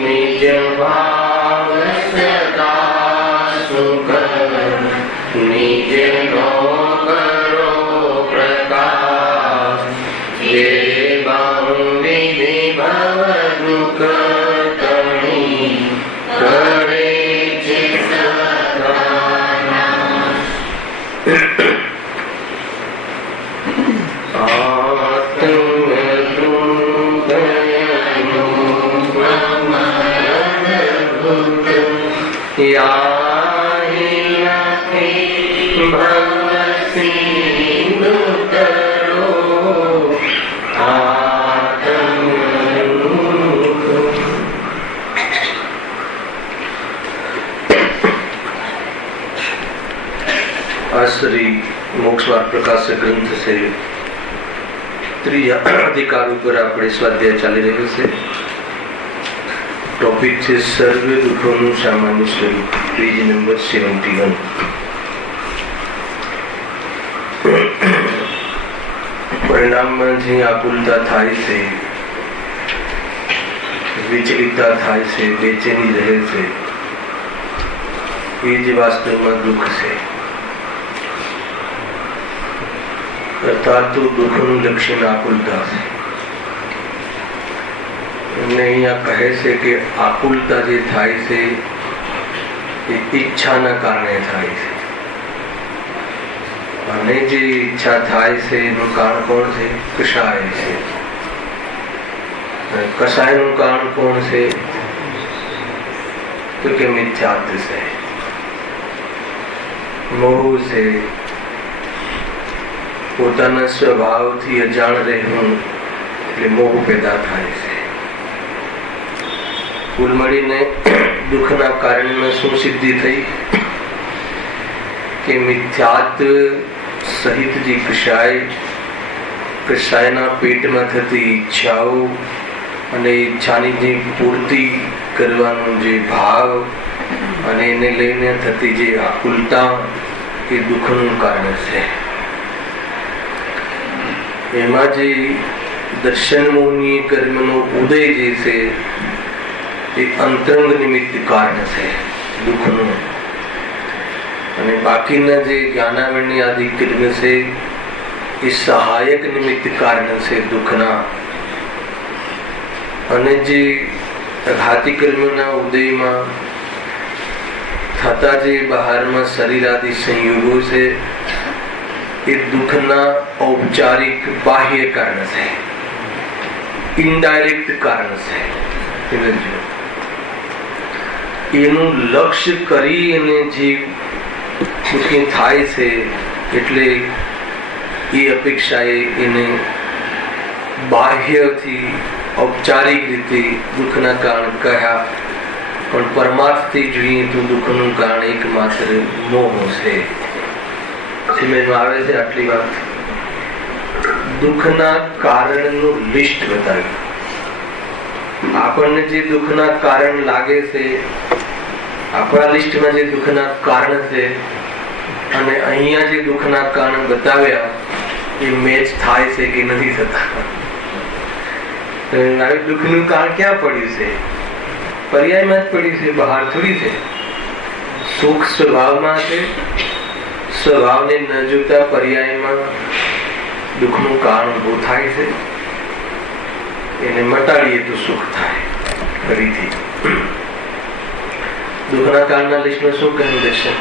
निज भाव सदा सुख निज नो करो प्रकाश ये बहुविधि भव दुख तणी करे छे सदा नाश। श्री मोक्ष मार्ग प्रकाशक ग्रंथ से त्रीजा अधिकार पर આપણે સ્વાધ્યાય ચાલી રહ્યો છે। ટોપિક છે સર્વ દુઃખોનું સામાન્ય સ્વરૂપ, પેજ નંબર 71। પરિણામમાં જે આકુલતા થાય છે, વિચલિતતા થાય છે, બેચેની રહે છે, એ જ વાસ્તવમાં દુઃખ છે। अर्थात तो दुखનું લક્ષણ આકુલતા છે। એમને અહીંયા કહે છે કે આકુલતા જે થાય છે એ ઈચ્છાના કારણે થાય છે, અને જે ઈચ્છા થાય છે એનું કારણ કોણ છે? કષાય છે। કષાયનું કારણ કોણ છે? તો કે મિથ્યાત્વ છે, મોહ છે, પોતાના સ્વભાવથી અજાણ રહેવું એટલે મોહ પેદા થાય છે। કુલ મળીને દુઃખના કારણમાં શું સિદ્ધિ થઈ કે મિથ્યાત્વ સહિત જે કષાયના પેટમાં થતી ઈચ્છાઓ અને ઈચ્છાની જે પૂર્તિ કરવાનો જે ભાવ અને એને લઈને થતી જે આકુલતા એ દુઃખનું કારણ છે। એમાં જે દર્શન મોહની કર્મનો ઉદય જે છે એ અંતરંગ નિમિત્ત કારણ છે દુઃખનું, અને બાકીના જે જ્ઞાનાવરણી આદિ કર્મ છે એ સહાયક નિમિત્ત કારણ છે દુઃખના। અને જે ઘાતી કર્મના ઉદયમાં થતા જે બહારમાં શરીર આદિ સંયોગો છે એ દુઃખના ઔપચારિક બાહ્ય કારણ છે, ઇનડાયરેક્ટ કારણ છે। એનું લક્ષ્ય કરી અને જે દુઃખી થાય છે એટલે એ અપેક્ષાએ એને બાહ્યથી ઔપચારિક રીતે દુઃખના કારણ કહ્યા, પણ પરમાર્થથી જોઈએ તો દુઃખનું કારણ એકમાત્ર મોહ છે। સમજમાં આવે છે આટલી વાત? દુઃખના કારણનું લિસ્ટ બતાવ્યું। આપણને જે દુઃખના કારણ લાગે છે, આપણા લિસ્ટમાં જે દુઃખના કારણ છે અને અહીંયા જે દુઃખના કારણ બતાવ્યા એ મેચ થાય છે કે નથી થતા? દુઃખનું કારણ ક્યાં પડ્યું છે? પર્યાયમાં જ પડ્યું છે, બહાર થોડી છે। સુખ સ્વભાવમાં છે, સ્વભાવને ન જોતા પર્યાયમાં દુઃખનું કારણ ઉભું થાય છે। એને મટાડીએ તો સુખ થાય ફરીથી। દુઃખના કારણના લિસ્ટમાં શું કહ્યું દર્શન?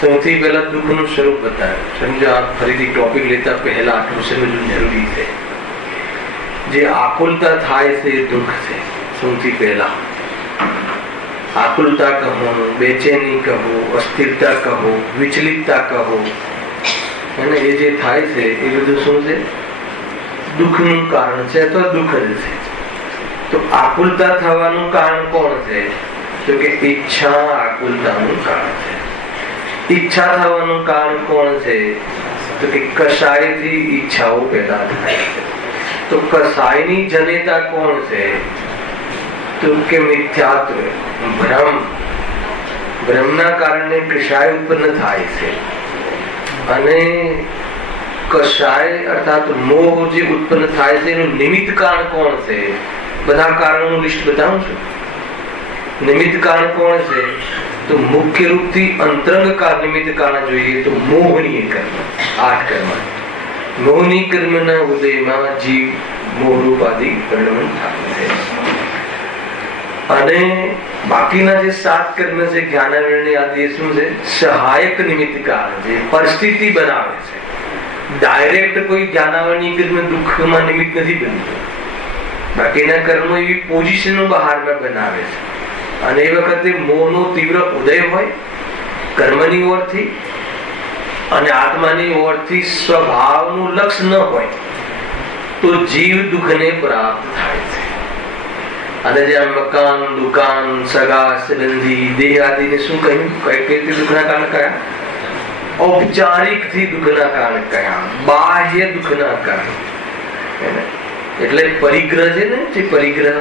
સૌથી પહેલા દુઃખનું સ્વરૂપ બતાવ્યું। સમજો, આપ ફરીથી ટોપિક લેતા પહેલા આટલું સમજવું જરૂરી છે। જે આકુલતા થાય છે એ દુઃખ છે। સૌથી પહેલા આકુલતા કહો, બેચેની કહો, અસ્થિરતા કહો, વિચલિતતા કહો, અને એ જે થાય છે એ બધું શું છે? દુઃખનું કારણ છે અથવા દુઃખ જ છે। તો આકુલતા થવાનું કારણ કોણ છે? તો કે ઈચ્છા આકુલતાનું કારણ છે। ઈચ્છા થવાનું કારણ કોણ છે? તો કે કષાયથી ઈચ્છાઓ પેદા થાય છે। તો કષાયની જનેતા કોણ છે? તો કે મિથ્યાત્વ, ભ્રમ। બ્રહ્મના કારણે કષાય ઉત્પન્ન થાય છે, અને કષાય અર્થાત મોહ જે ઉત્પન્ન થાય છે એનું નિમિત્ત કારણ કોણ છે? બધા કારણોનું લિસ્ટ બતાવું છું. નિમિત્ત કારણ કોણ છે? તો મુખ્ય રૂપથી અંતરંગ નિમિત્ત કારણ જોઈએ તો મોહનીય કર્મ, 8 કર્મ. મોહની કર્મના ઉદયમાં જીવ મોહરૂપાદી પરિણમન થાય છે. અને બાકીના જે 7 કર્મ છે, જ્ઞાનાવરણી આદિ, શું છે? સહાયક નિમિત્ત કારણ છે, પરિસ્થિતિ બનાવે છે. ડાયરેક્ટ કોઈ જ્ઞાનાવરણી કર્મ દુઃખમાં નિમિત્ત નથી બનતું. બાકીના કર્મો એવી પોઝિશનો બહારમાં બનાવે છે. અને એ વખતે મોહનો તીવ્ર ઉદય હોય કર્મની ઓરથી, અને આત્માની ઓરથી સ્વભાવનું લક્ષ્ય ન હોય તો જીવ દુઃખને પ્રાપ્ત થાય છે. અને જેમ મકાન, દુકાન, સગા સંબંધી, દેહ આદિને શું કહ્યું? કઈ દુઃખના કારણ કયા? ઔપચારિક થી દુઃખના કારણ કયા? બાહ્ય દુઃખના કારણ. એટલે પરિગ્રહ છે ને, જે પરિગ્રહ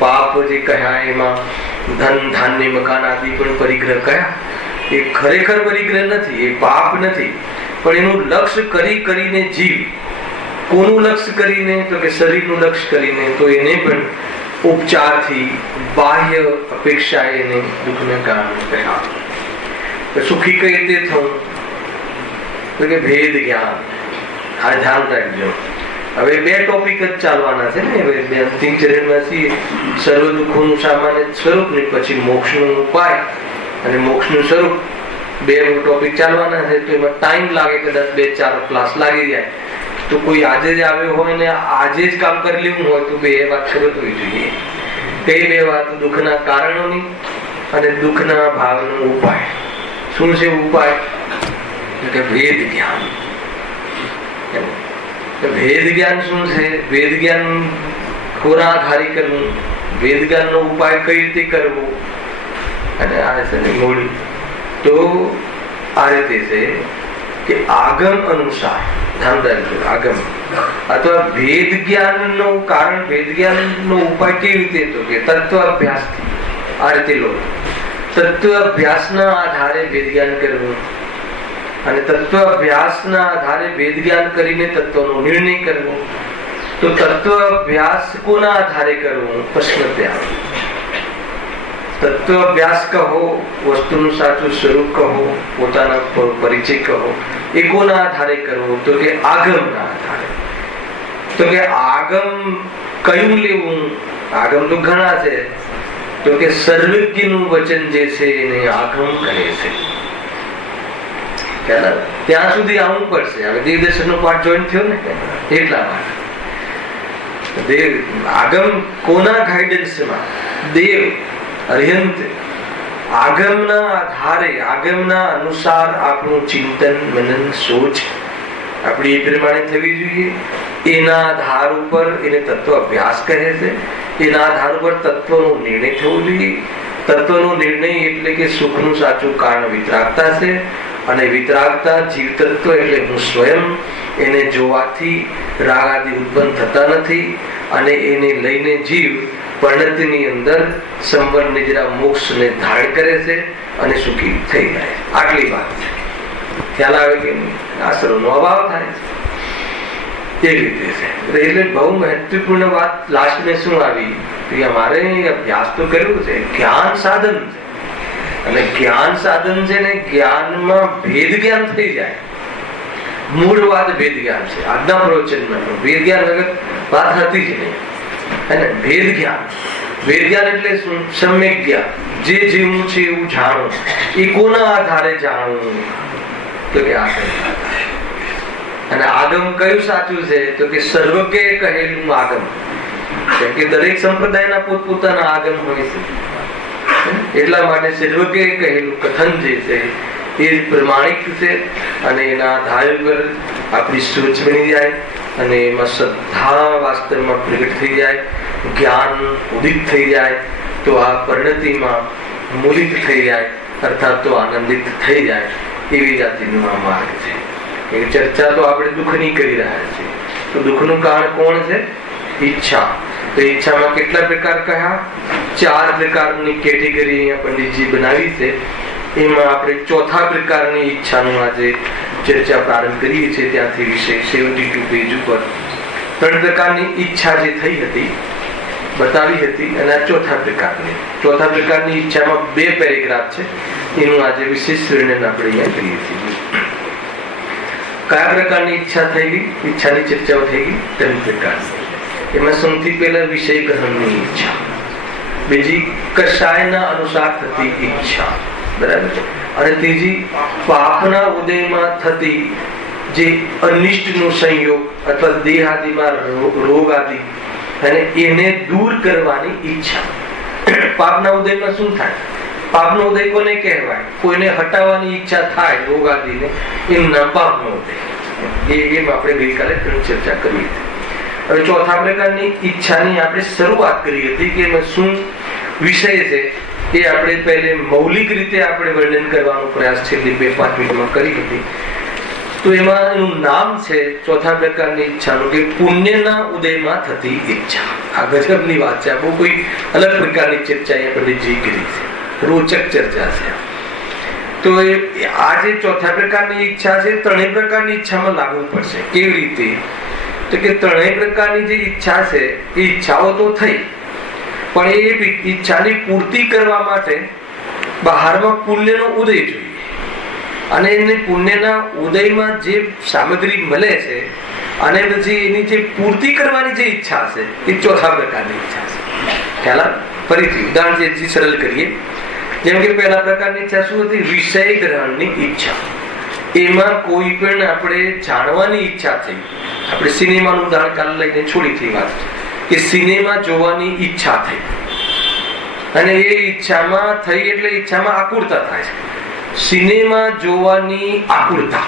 પાપ જે કહ્યા એમાં ધન, ધાન્ય, મકાન આદિ પણ પરિગ્રહ કયા? એ ખરેખર પરિગ્રહ નથી, એ પાપ નથી, પણ એનું લક્ષ્ય કરીને જીવ, કોનું લક્ષ્ય કરીને? તો કે શરીરનું લક્ષ્ય કરીને, તો એને પણ ઉપચારથી બાહ્ય અપેક્ષા એને દુઃખને કારણે કહ્યા. સુખી કઈ રીતે થવું? તો કે ભેદ જ્ઞાન. આ ધ્યાન રાખજો. હવે 2 ટોપિક જ ચાલવાના છે ને, હવે અંતિમ ચરણમાં છીએ. સર્વ દુઃખોનું સામાન્ય સ્વરૂપ ને પછી મોક્ષનું ઉપાય અને મોક્ષનું સ્વરૂપ. 2 ટોપિક ચાલવાના છે, તો એમાં ટાઈમ લાગે, કદાચ 2-4 ક્લાસ લાગી જાય. તો કોઈ આજે જ આવ્યો હોય ને આજે જ કામ કરી લેવું હોય તો 2 વાત ખબર હોવી જોઈએ. કઈ 2 વાત? દુઃખના કારણોની અને દુઃખના ભાવનો ઉપાય. શું છે ઉપાય? કે ભેદ જ્ઞાન. ભેદ જ્ઞાન શું છે? ભેદ જ્ઞાન કોના આધારે કરવું? ભેદ જ્ઞાન નો ઉપાય કઈ રીતે કરવો? અને આ છે મૂળ તો આ રીતે છે કે આગમ અનુસાર, ધ્યાન રાખજો, આગમ અથવા ભેદ જ્ઞાન નો કારણ, ભેદ જ્ઞાન નો ઉપાય કેવી રીતે? તો કે તત્વ અભ્યાસ. આ રીતે લો, તત્વ અભ્યાસના આધારે ભેદ જ્ઞાન કરવું, અને તત્વ અભ્યાસના આધારે ભેદ જ્ઞાન કરીને તત્વનો નિર્ણય કરવો. તો તત્વ અભ્યાસ કોના આધારે કરવો? પ્રશ્ન ત્યાં. તત્વ અભ્યાસ કહો, વસ્તુનું સાચું સ્વરૂપ કહો, પોતાના પરિચય કહો, એ કોના આધારે કરવો? તો કે આગમના આધારે. તો કે આગમ કયું લેવું? આગમ તો ઘણા છે. તો કે સર્વજ્ઞનું વચન જે છે એને આગમ કહે છે. ત્યાં સુધી આવવું પડશે. હવે દેવ દર્શન નો પાઠ જોઈન થયો ને, એટલા માટે આગમ કોના ગાઈડન્સમાં? દેવ અર્યંત. આગમના આધારે, આગમના અનુસાર આપણું ચિંતન, મનન, સોચ આપણી એ પ્રમાણે થવી જોઈએ. એના આધાર ઉપર એને તત્વ અભ્યાસ કહે છે. એના આધાર ઉપર તત્વનો નિર્ણય થવો જોઈએ. તત્વનો નિર્ણય એટલે કે સુખનું સાચું કારણ વિતરાગતા છે, અને વિતરાગતા જીવ તત્વ એટલે હું સ્વયં. એને જોવાથી રાગ આદિ ઉત્પન્ન થતા નથી, અને એને લઈને જીવ પરિણતિની અંદર સંવર નિજરા મોક્ષને ધારણ કરે છે અને સુખી થઈ જાય. આટલી વાત છે. ખ્યાલ આવે કે આસરોનો અભાવ થાય છે, એ રીતે છે. એટલે બહુ મહત્વપૂર્ણ વાત લાસ્ટ મેં શું આવી કે અમારે અભ્યાસ તો કર્યું છે, જ્ઞાન સાધન છે, અને જ્ઞાન સાધન છે ને, જ્ઞાનમાં ભેદ જ્ઞાન થઈ જાય. મૂળ વાત ભેદ જ્ઞાન છે. આજના પ્રવચનમાં ભેદ જ્ઞાન વગર વાત હતી જ નહીં. અને ભેદ જ્ઞાન, ભેદ જ્ઞાન એટલે શું? સમ્યક જ્ઞાન. જે જેવું છે એવું જાણવું. એ કોના આધારે જાણવું? તો કે આગમ. અને આગમ કયું સાચું છે? તો કે સર્વકે કહેલું આગમ. કે દરેક સંપ્રદાયના પોતપોતાના આગમ હોય છે. એટલા માટે સર્વકે કહેલું કથન જે છે એ પ્રમાણિક છે, અને એના આધાર પર આપણી સોચ બની જાય, અને એમાં શ્રદ્ધા વાસ્તવમાં પ્રગટ થઈ જાય, જ્ઞાન ઉદિત થઈ જાય, તો આ પરિણતિમાં મૂલિત થઈ જાય, અર્થાત તો આનંદિત થઈ જાય. એવી જાતિનો આ માર્ગ છે. એ ચર્ચા તો આપણે દુઃખની કરી રહ્યા છીએ. તો દુઃખનું કારણ કોણ છે? ઈચ્છા. તો ઈચ્છામાં કેટલા પ્રકાર કહ્યા? 4 પ્રકારની કેટેગરી અહીંયા પંડિતજી બનાવી છે. એમાં આપણે ચોથા પ્રકારની ઈચ્છાનું આજે ચર્ચા પ્રારંભ કરીએ છીએ. ત્યાંથી વિષય 72 પેજ ઉપર 3 પ્રકારની ઈચ્છા જે થઈ હતી બતાવી હતી, અને આ ચોથા પ્રકારની ઈચ્છામાં 2 પેરેગ્રાફ છે. એનું આજે વિશેષ વર્ણન આપણે અહીંયા કરીએ છીએ. કયા પ્રકારની ઈચ્છા થઈ ગઈ? ઈચ્છાની ચર્ચાઓ થઈ ગઈ 3 પ્રકારની. એમાં સૌથી પહેલા વિષય ગ્રહણની ઈચ્છા, બીજી કશાયના અનુસાર થતી ઈચ્છા, બરાબર, અને ત્રીજી પાપના ઉદયમાં થતી જે અનિષ્ટનો સંયોગ અથવા દેહ આદિમાં રોગ આદિ અને એને દૂર કરવાની ઈચ્છા. પાપના ઉદયમાં શું થાય? પાપનો ઉદય કોને કહેવાય? કોઈને હટાવવાની ઈચ્છા થાય રોગ આદિને, એનું નામ પાપનો ઉદય. એમ આપણે ગઈકાલે ચર્ચા કરી હતી. હવે ચોથા પ્રકારની ઈચ્છાની આપણે શરૂઆત કરી હતી કે એમાં શું વિષય છે એ આપણે પહેલે મૌલિક રીતે આપણે વર્ણન કરવાનો પ્રયાસ છેલ્લી 2-5 મિનિટમાં કરી હતી. તો એમાં એનું નામ છે ચોથા પ્રકારની ઈચ્છાનું કે પુણ્યના ઉદયમાં થતી ઈચ્છા. આ ગજબની વાત છે. બહુ કોઈ અલગ પ્રકારની ચર્ચા અહીંયા પંડિતજી કરી છે, રોચક ચર્ચા છે. તો આ જે ચોથા પ્રકારની ઈચ્છા છે 3 પ્રકારની ઈચ્છામાં લાગુ પડશે. કેવી રીતે? તો કે 3 પ્રકારની જે ઈચ્છા છે એ ઈચ્છાઓ તો થઈ, પણ એ ઈચ્છાની પૂર્તિ કરવા માટે બહારમાં પુણ્યનો ઉદય જોઈએ, અને એને પુણ્યના ઉદયમાં જે સામગ્રી મળે છે અને પછી એની જે પૂર્તિ કરવાની જે ઈચ્છા છે એ ચોથા પ્રકારની ઈચ્છા છે. ખ્યાલ? ફરીથી ઉદાહરણ સરળ કરીએ. જેમ કે પહેલા પ્રકારની ઈચ્છા શું હતી? વિષય ગ્રહણની ઈચ્છા. એમાં કોઈ પણ આપણે જાણવાની ઈચ્છા થઈ. આપણે સિનેમાનું ઉદાહરણ કાલે લઈને છોડી થઈ વાત કે સિનેમા જોવાની ઈચ્છા થઈ, અને એ ઈચ્છામાં થઈ એટલે ઈચ્છામાં આકુરતા થાય છે. સિનેમા જોવાની આકુરતા,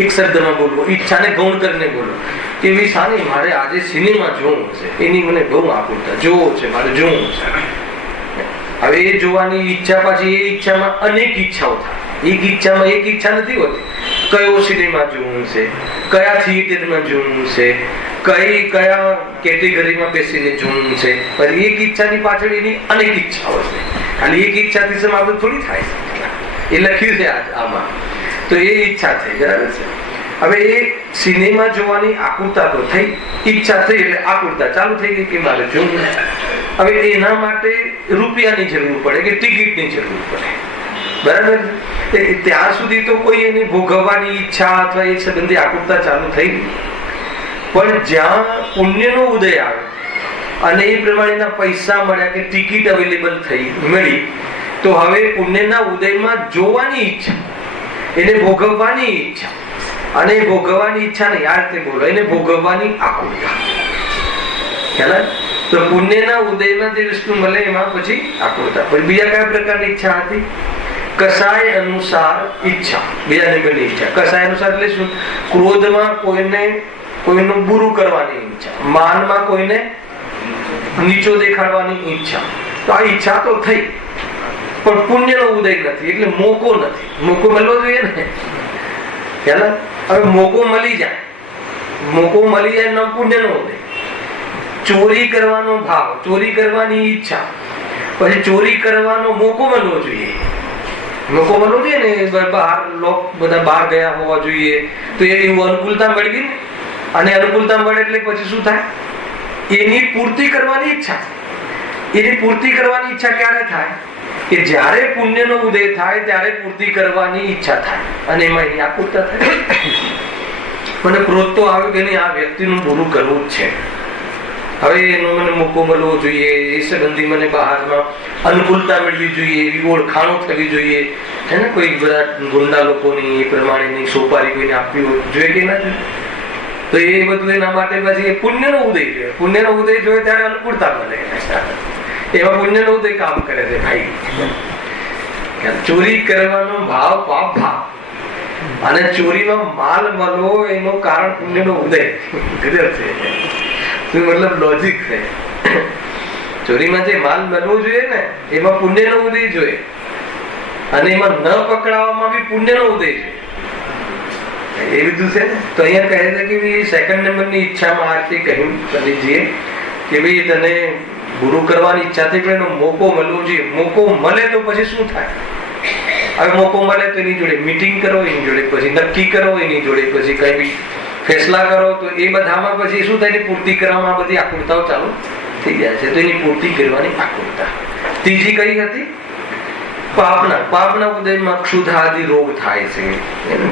એક શબ્દમાં બોલવો, ઈચ્છાને ગૌણ કરીને બોલો કે સાની મારે આજે સિનેમા જોવું છે, એની મને બહુ આકુરતા, જોવો છે, મારે જોવું છે. હવે એ જોવાની ઈચ્છા, પાછી એ ઈચ્છામાં અનેક ઈચ્છાઓ થાય. એક ઈચ્છામાં એક ઈચ્છા નથી હોતી. કયો સિનેમા જોવું છે, કયા થિયેટરમાં જોવું છે, કયા કેટેગરીમાં બેસીને જોવું છે. પછી એક ઈચ્છાની પાછળ એની અનેક ઈચ્છાઓ છે. ખાલી એક ઈચ્છાથી સમાપ્ત થોડી થાય છે. એ લખ્યું છે આમાં. તો એ ઈચ્છા થઈ, બરાબર છે. હવે એ સિનેમા જોવાની આકુરતા તો થઈ, ઈચ્છા થઈ એટલે આકુરતા ચાલુ થઈ ગઈ કે મારે જોવું. હવે એના માટે રૂપિયાની જરૂર પડે કે ટિકિટની જરૂર પડે, બરાબર. ત્યાં સુધી તો કોઈ એને ભોગવવાની ઈચ્છા અથવા એ સંબંધી આકુરતા ચાલુ થઈ ગઈ. પણ જ્યાં પુણ્યનો ઉદય આવે અને એ પ્રમાણેના પૈસા મળ્યા કે ટિકિટ અવેલેબલ મળી, તો હવે પુણ્યના ઉદયમાં જોવાની ઈચ્છા, એને ભોગવવાની ઈચ્છા, અને ભોગવવાની ઈચ્છા નહીં, આ રીતે બોલો, એને ભોગવવાની આકુરતા. ખ્યાલ? તો પુણ્યના ઉદયમાં જે વસ્તુ મળે એમાં પછી આકુરતા. પછી બીજા કયા પ્રકારની ઈચ્છા હતી? કસાય અનુસાર ઈચ્છા. બીજા નંબરની ઈચ્છા કસાય અનુસાર એટલે શું? ક્રોધમાં કોઈનું બુરું કરવાની ઈચ્છા, માનમાં કોઈને નીચો દેખાડવાની ઈચ્છા. તો આ ઈચ્છા તો થઈ, પણ પુણ્યનો ઉદય નથી, એટલે મોકો નથી. મોકો મળવો જોઈએ ને. ખ્યાલ? હવે મોકો મળી જાય નામ પુણ્યનો ઉદય. ચોરી કરવાનો ભાવ, ચોરી કરવાની ઈચ્છા, પછી ચોરી કરવાનો મોકો મળવો જોઈએ. મોકો મળવો જોઈએ ને. બધા બહાર ગયા હોવા જોઈએ, તો એવું અનુકૂળતા મળી ગઈ ને. અને અનુકૂળતા મળે એટલે પછી શું થાય? એની પૂર્તિ કરવાની ઈચ્છા. એની પૂર્તિ કરવાની ઈચ્છા ક્યારે થાય? કે જ્યારે પુણ્યનો ઉદય થાય ત્યારે પૂર્તિ કરવાની ઈચ્છા થાય, અને એમાં એની આકુરતા થાય. મને ક્રોધ તો આવે કે નહીં, આ વ્યક્તિનું બુરું કરવું જ છે, હવે એનો મને મોકો મળવો જોઈએ, એ સંબંધી મને બહારમાં અનુકૂળતા મળવી જોઈએ, એવી ઓળખાણો થવી જોઈએ, હે ને. કોઈ બધા ગુંડા લોકોની એ પ્રમાણેની સોપારી કોઈને આપવી જોઈએ કે ના જોઈએ? તો એ બધું એના માટે પછી પુણ્યનો ઉદય જોઈએ. પુણ્યનો ઉદય જોઈએ ત્યારે અનુકૂળતા મળે. એવા પુણ્યનો ઉદય કામ કરે છે ભાઈ. ચોરી કરવાનો ભાવ પાપ ભાવ, અને ચોરીમાં માલ મળવો એનું કારણ પુણ્યનો ઉદય. ગજબ છે. મતલબ લોજિક છે. ચોરીમાં જે માલ મળવો જોઈએ ને એમાં પુણ્યનો ઉદય જોઈએ, અને એમાં ન પકડાવવામાં બી પુણ્યનો ઉદય છે. એ બધું છે ને. તો અહીંયા કહે છે કે સેકન્ડ નંબરની ઈચ્છામાં આ રીતે કહ્યું પંડિતજીએ કે ભાઈ તને ગુરુ કરવાની ઈચ્છા થઈ, એનો મોકો મળવો જોઈએ. મોકો મળે તો પછી શું થાય? હવે મોકો મળે તો એની જોડે મીટિંગ કરો, એની જોડે પછી નક્કી કરો, એની જોડે પછી કઈ બી ફેસલા કરો, તો એ બધામાં પછી શું થાય? પૂર્તિ કરવામાં બધી આકુરતાઓ ચાલુ થઈ જાય છે. તો એની પૂર્તિ કરવાની આકુરતા. ત્રીજી કઈ હતી? પાપના ઉદયમાં ક્ષુધાદિ રોગ થાય છે.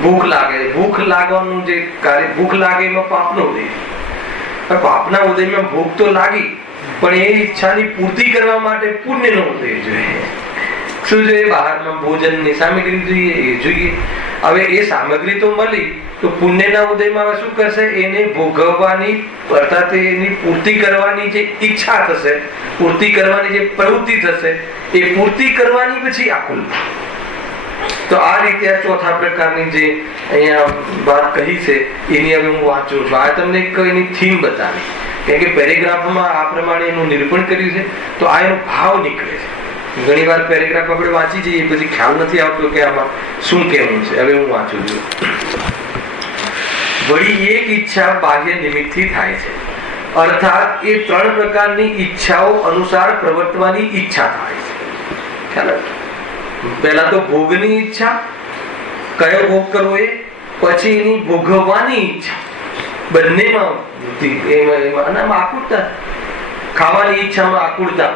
ભૂખ લાગે, ભૂખ લાગવાનું જે કાર્ય, ભૂખ લાગે એમાં પાપનો ઉદય. પાપના ઉદયમાં ભૂખ તો લાગી, પણ એ ઈચ્છાની પૂર્તિ કરવા માટે પુણ્યનો ઉદય જોઈએ. શું જોઈએ? બહારમાં ભોજનની સામગ્રી જોઈએ, એ જોઈએ. હવે એ સામગ્રી તો મળી, તો પુણ્યના ઉદયમાં શું કરશે? એને ભોગવવાની અર્થાત એની પૂર્તિ કરવાની જે ઈચ્છા થશે, પૂર્તિ કરવાની જે પ્રવૃત્તિ થશે, એ પૂર્તિ કરવાની પછી આકુલતા. તો આ રીતે આ ચોથા પ્રકારની જે અહીંયા વાત કહી છે એની હવે હું વાંચું છું. આ તમને એની થીમ બતાવી, કેમ કે પેરેગ્રાફમાં આ પ્રમાણે એનું નિરૂપણ કર્યું છે, તો આ એનો ભાવ નીકળે છે. ઘણી વાર પેરેગ્રાફ આપણે વાંચી જઈએ પછી ખ્યાલ નથી આવતો કે આમાં શું કહેવું છે. હવે હું વાંચું છું. વળી એક ઈચ્છા બાહ્ય નિમિત્તથી થાય છે, અર્થાત એ 3 પ્રકારની ઈચ્છાઓ અનુસાર પ્રવર્તવાની ઈચ્છા થાય છે. ખ્યાલ? પહેલા તો ભોગની ઈચ્છા, કયો ભોગ કરવો એ, પછી એની ભોગવવાની ઈચ્છા, બંનેમાં આકુરતા. ખાવાની ઈચ્છામાં આકુરતા,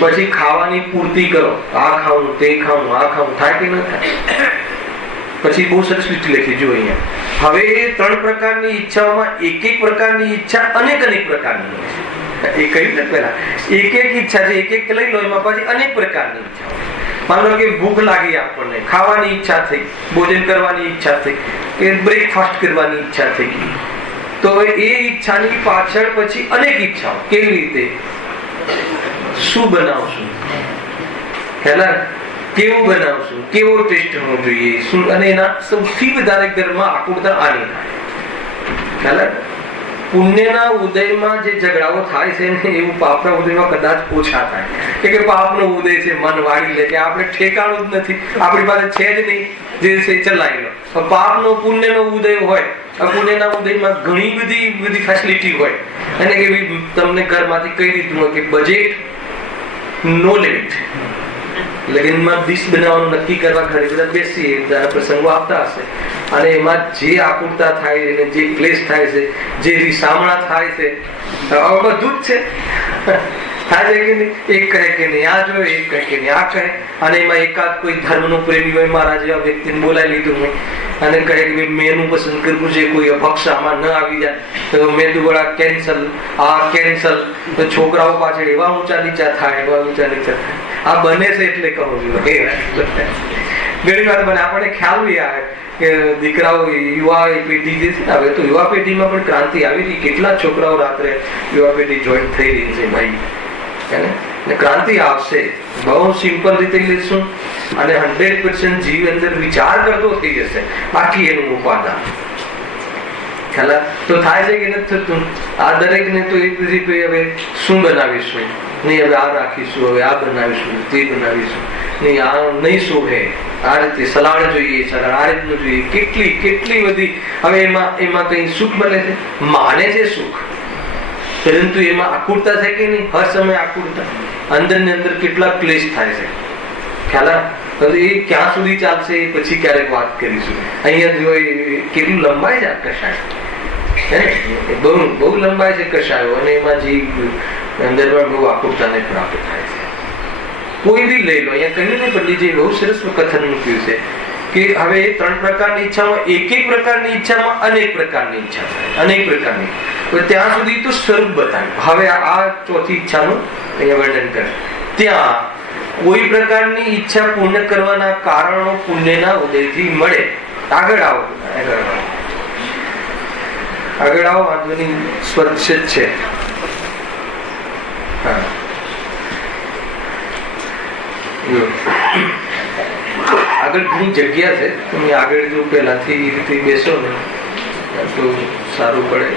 પછી ખાવાની પૂર્તિ કરો, આ ખાવું, તે ખાવું, આ ખાવું, થાય કે ન થાય? પછી બહુ સરસ રીતે લખી જો અહીંયા. હવે એ 3 પ્રકારની ઈચ્છાઓમાં એક પ્રકારની ઈચ્છા અનેક પ્રકારની હોય છે. એ કહ્યું ને પહેલા, એક ઈચ્છા છે, એક લઈ લો, એમાં પછી અનેક પ્રકારની ઈચ્છા. માનો કે ભૂખ લાગી, આપણને ખાવાની ઈચ્છા થઈ, ભોજન કરવાની ઈચ્છા થઈ, કે બ્રેકફાસ્ટ કરવાની ઈચ્છા થઈ ગઈ, તો એ ઈચ્છાની પાછળ પછી અનેક ઈચ્છાઓ. કેવી રીતે? શું બનાવશું, હેલા, કેવું બનાવશું, કેવો ટેસ્ટ હોવો જોઈએ, શું, અને એના સૌથી વધારે ઘરમાં આકુરતા આની થાય. પુણ્યના ઉદયમાં જે ઝઘડાઓ થાય છે ને એવું પાપના ઉદયમાં કદાચ ઓછા થાય. કે પાપનો ઉદય છે, મન વાળી લે કે આપણે ઠેકાણું જ નથી, આપણી પાસે છે જ નહીં, જે છે ચલાવી લો. પુણ્યનો ઉદય હોય, પુણ્યના ઉદયમાં ઘણી બધી ફેસિલિટી હોય, અને કે તમને ઘરમાંથી કઈ રીતનું હોય કે બજેટ નો લિમિટ. લગ્નમાં ડીશ બનાવવાનું નક્કી કરવા ઘરે બધા બેસીએ, બધા પ્રસંગો આવતા હશે, અને એમાં જે આકુરતા થાય છે, જે ક્લેશ થાય છે, જે રીસામણા થાય છે, બધું જ છે. થાય છે કે નહીં? એક કહે કે નહીં આ જો, એક કહે કે નહીં આ કહે, અને એમાં એકાદ કોઈ ધર્મનો પ્રેમી હોય, મારા જેવા વ્યક્તિને બોલાવી લીધું હોય અને કહે કે મેનું પસંદ કરવું છે, કોઈ અપક્ષ આમાં ન આવી જાય તો મેદુ વડા કેન્સલ, આ કેન્સલ. તો છોકરાઓ પાછળ એવા ઊંચા નીચા થાય, એવા ઊંચા નીચા થાય. આ બને છે એટલે કહું છું. ઘણી વાર મને આપણને ખ્યાલ બી આવે કે દીકરાઓ, યુવા પેઢી જે છે, હવે તો યુવા પેઢીમાં પણ ક્રાંતિ આવી રહી. કેટલા છોકરાઓ રાત્રે યુવા પેઢી જોઈન્ટ થઈ રહી છે ભાઈ. ક્રાંતિ આવશે, બહુ સિમ્પલ રીતે લેશું, અને 100% જીવ અંદર વિચાર કરતો થઈ જશે. બાકી એનું ઉપાદાન ખ્યાલ તો થાય છે કે નથી થતું? આ દરેક ને તો એક રીતે હવે શું બનાવીશું, નહીં હવે આ રાખીશું, હવે આ બનાવીશું, તે બનાવીશું, નહીં આ નહીં શોભે, આ રીતે સલાડ જોઈએ, સલાડ આ રીતનું જોઈએ, કેટલી બધી. હવે એમાં કઈ સુખ મળે છે, માને છે સુખ, પરંતુ એમાં આકુરતા છે કે નહીં? હર સમય આકુરતા. અંદર ને અંદર કેટલા ક્લેશ થાય છે, ખ્યાલ? એ ક્યાં સુધી ચાલશે એ પછી ક્યારેક વાત કરીશું. અહીંયા જો કેટલું લંબાય છે આ કષાય, બહુ લંબાય છે કષાયો, અને એમાં જીવ અંદર પણ બહુ આકુરતાને પ્રાપ્ત થાય છે. કોઈ બી લઈ લો, અહીંયા કહ્યું ને પંડિતજી બહુ સરસ કથન મૂક્યું છે કે હવે 3 પ્રકારની ઈચ્છામાં એક પ્રકારની ઈચ્છામાં અનેક પ્રકારની ઈચ્છા થાય, અનેક પ્રકારની. ત્યાં સુધી તો સ્વરૂપ બતાવ્યું. હવે આ ચોથી ઈચ્છાનું અહીંયા વર્ણન કરે. ત્યાં કોઈ પ્રકારની ઈચ્છા પૂર્ણ કરવાના કારણો પુણ્યના ઉદયથી મળે. આગળ આવો, વાંધોની સ્વચ્છ છે. આગળ ઘણી જગ્યા છે, તમે આગળ જો પહેલાથી રીતે બેસો ને તો સારું પડે.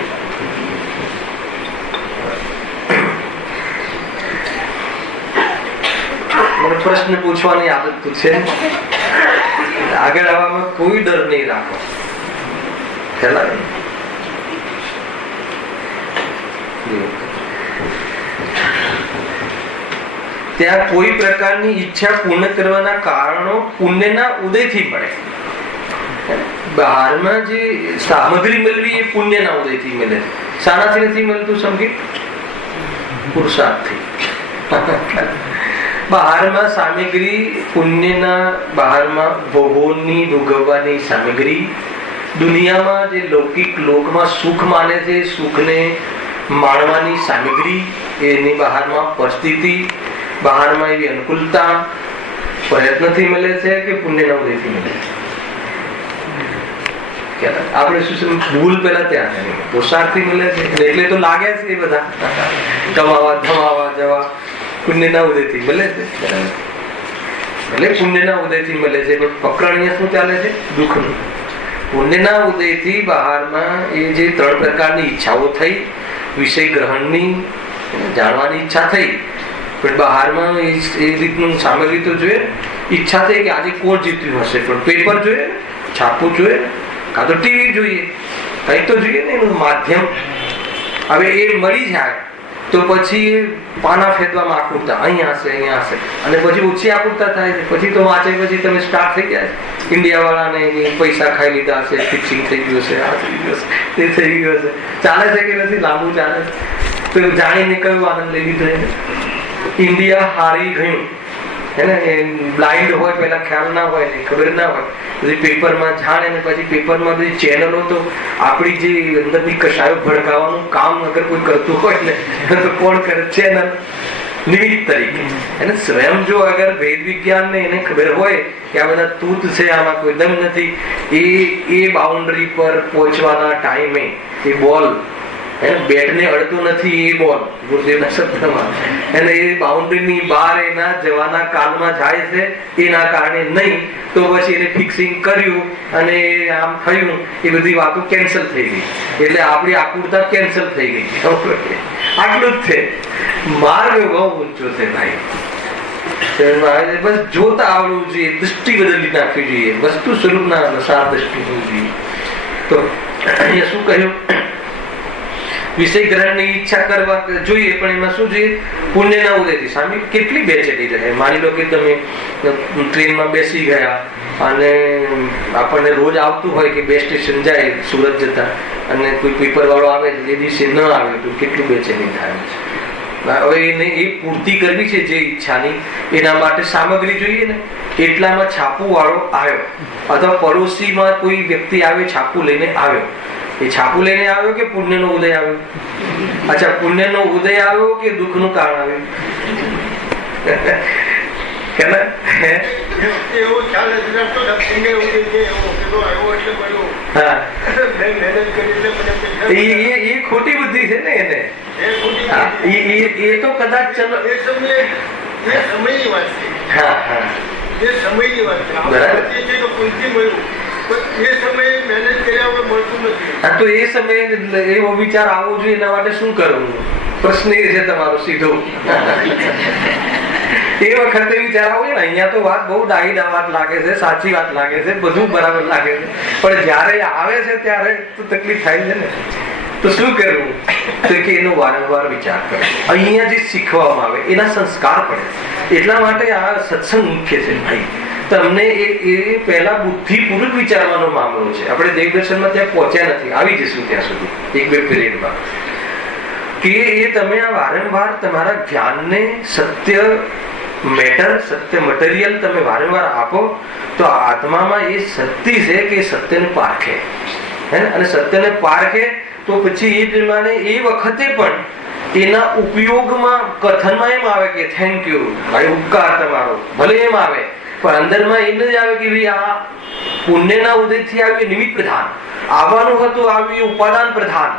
મને પ્રશ્ન પૂછવાની આદત તો છે, આગળ આવવામાં કોઈ ડર નહીં રાખો. ખ્યાલ આવે? ત્યાં કોઈ પ્રકારની ઈચ્છા પૂર્ણ કરવાના કારણો પુણ્યના ઉદયથી મળે. બહારમાં જે સામગ્રી મળવી એ પુણ્યના ઉદયથી મળે. શાનાથી નથી મળતું સમજી? પુરુષાર્થથી. બહારમાં સામગ્રી પુણ્યના, બહારમાં ભોગોની ભોગવવાની સામગ્રી, દુનિયામાં જે લૌકિક લોકમાં સુખ માને છે, સુખને માણવાની સામગ્રી, એની બહારમાં પરિસ્થિતિ, બહારમાં એવી અનુકૂળતા પ્રયત્નથી મળે છે કે પુણ્યના ઉદયથી મળે છે? આપણે શું ભૂલ પેલા ત્યાં પુરુષાર્થથી મળે છે એટલે તો લાગે છે એ બધા કમાવા ધમાવા જવા પુણ્યના ઉદયથી મળે છે. એટલે પુણ્યના ઉદયથી મળે છે. પણ પ્રકરણીય શું ચાલે છે? દુઃખનું. પુણ્યના ઉદયથી બહારમાં એ જે 3 પ્રકારની ઈચ્છાઓ થઈ, વિષય ગ્રહણની, જાણવાની ઈચ્છા થઈ, પણ બહારમાં એ રીતનું સામગ્રી તો જોઈએ. ઈચ્છા થઈ કે આજે કોણ જીત્યું હશે, પણ પેપર જોઈએ, છાપવું જોઈએ, કાં તો ટીવી જોઈએ, કંઈક તો જોઈએ ને એનું માધ્યમ. હવે એ મળી જાય તો પછી પાના ફેંદવામાં આકૃતા, અહીંયા હશે, અહીંયા હશે, અને પછી ઓછી આકૃતા થાય છે. પછી તો વાંચે પછી તમે સ્ટાર્ટ થઈ ગયા છે. ઇન્ડિયા વાળાને પૈસા ખાઈ લીધા હશે, ફિક્સિંગ થઈ ગયું હશે, આ થઈ ગયું હશે, તે થઈ ગયું હશે. ચાલે છે કે નથી? લાંબુ ચાલે છે. તો જાણીને કયો આનંદ લઈ લીધો એને? ઇન્ડિયા હારી ગયું હે ને. બ્લાઇન્ડ હોય, પેલા ખ્યાલ ના હોય, ખબર ના હોય, પછી પેપરમાં જાણે ને પછી પેપરમાં બધી ચેનલો તો આપણી જે અંદરની કશાયો ભડકાવાનું કામ અગર કોઈ કરતું હોય ને તો કોણ કરે? ચેનલ નિમિત્ત તરીકે. અને સ્વયં જો અગર વેદ વિજ્ઞાન ને એને ખબર હોય કે આ બધા તૂત છે, આમાં કોઈ દમ નથી, એ બાઉન્ડ્રી પર પહોંચવાના ટાઈમે એ બોલ બેટને અડતું નથી, એ બોલ ગુરુદેવના શબ્દમાં, અને એ બાઉન્ડ્રીની બહાર એના જવાના કાલમાં જાય છે. એના કારણે નહીં તો પછી એને ફિક્સિંગ કર્યું અને આમ થયું, એ બધી વાતો કેન્સલ થઈ ગઈ. એટલે આપણી આકૃતા કેન્સલ થઈ ગઈ. આટલું જ છે. માર્ગ બહુ ઊંચો છે ભાઈ. બસ જોતા આવડવું જોઈએ, દૃષ્ટિ બદલી નાખવી જોઈએ, વસ્તુ સ્વરૂપના સાર દ્રષ્ટિ હોવી જોઈએ. તો અહીંયા શું કહ્યું? વિષય ગ્રહણની ઈચ્છા કરવા જોઈએ, પણ એમાં શું જોઈએ? પુણ્યના ઉદયથી. સામે કેટલી બેચેતી રહે. માની લો કે તમે ટ્રેનમાં બેસી ગયા અને આપણને રોજ આવતું હોય કે 2 સ્ટેશન જાય સુરત જતા, અને કોઈ પેપર વાળો આવે છે, એ દિવસે ન આવે તો કેટલું બેચેની થાય છે. હવે એને એ પૂર્તિ કરવી છે જે ઈચ્છાની, એના માટે સામગ્રી જોઈએ ને. એટલામાં છાપું વાળો આવ્યો, અથવા પડોશીમાં કોઈ વ્યક્તિ આવે, છાપું લઈને આવ્યો. એ છાપું લઈને આવ્યો કે પુણ્યનો ઉદય આવ્યો? અચ્છા, પુણ્યનો ઉદય આવ્યો કે દુઃખનું કારણ આવ્યું? એ ખોટી બુદ્ધિ છે ને એને. એ તો કદાચ ચલો સમયની વાત છે. હા હા, એ સમયની વાત છે. બરાબર છે કે પૂરતી મળ્યું, પણ એ સમયે મહેનત કર્યા વગર મળતું નથી. હા, તો એ સમયે એવો વિચાર આવવો જોઈએ. એના માટે શું કરવું? પ્રશ્ન એ છે તમારો સીધો. એ વખતે વિચાર આવો ને. અહીંયા તો વાત બહુ ડાહી વાત લાગે છે, સાચી વાત લાગે છે, બધું બરાબર લાગે છે, પણ જયારે આવે છે ત્યારે તો તકલીફ થાય છે ને. તો શું કરવું? તો કે એનો વારંવાર વિચાર કરો. અહીંયા જે શીખવામાં આવે એના સંસ્કાર પડે. એટલા માટે આ સત્સંગ મુખ્ય છે ભાઈ. તમને એ પહેલા બુદ્ધિપૂર્વક વિચારવાનો મામલો છે. આપણે દેવદર્શનમાં ત્યાં પહોંચ્યા નથી, આવી જશું ત્યાં સુધી 1-2 પીરિયડમાં, કે એ તમે આ વારંવાર તમારા જ્ઞાનને સત્ય મેટર, સત્ય મટીરિયલ તમે વારંવાર આપો તો આત્મામાં એ શક્તિ છે કે સત્યને પારખે. અને સત્યને પારખે તો પછી એ પ્રમાણે એ વખતે પણ એના ઉપયોગમાં, કથનમાં એમ આવે કે થેન્ક યુ ભાઈ, ઉપકાર તમારો, ભલે એમ આવે, પણ અંદરમાં એમ જ આવે કે ભાઈ આ પુણ્યના ઉદયથી આવ્યું નિમિત્ત પ્રધાન, આવવાનું હતું આવ્યું ઉપાદાન પ્રધાન,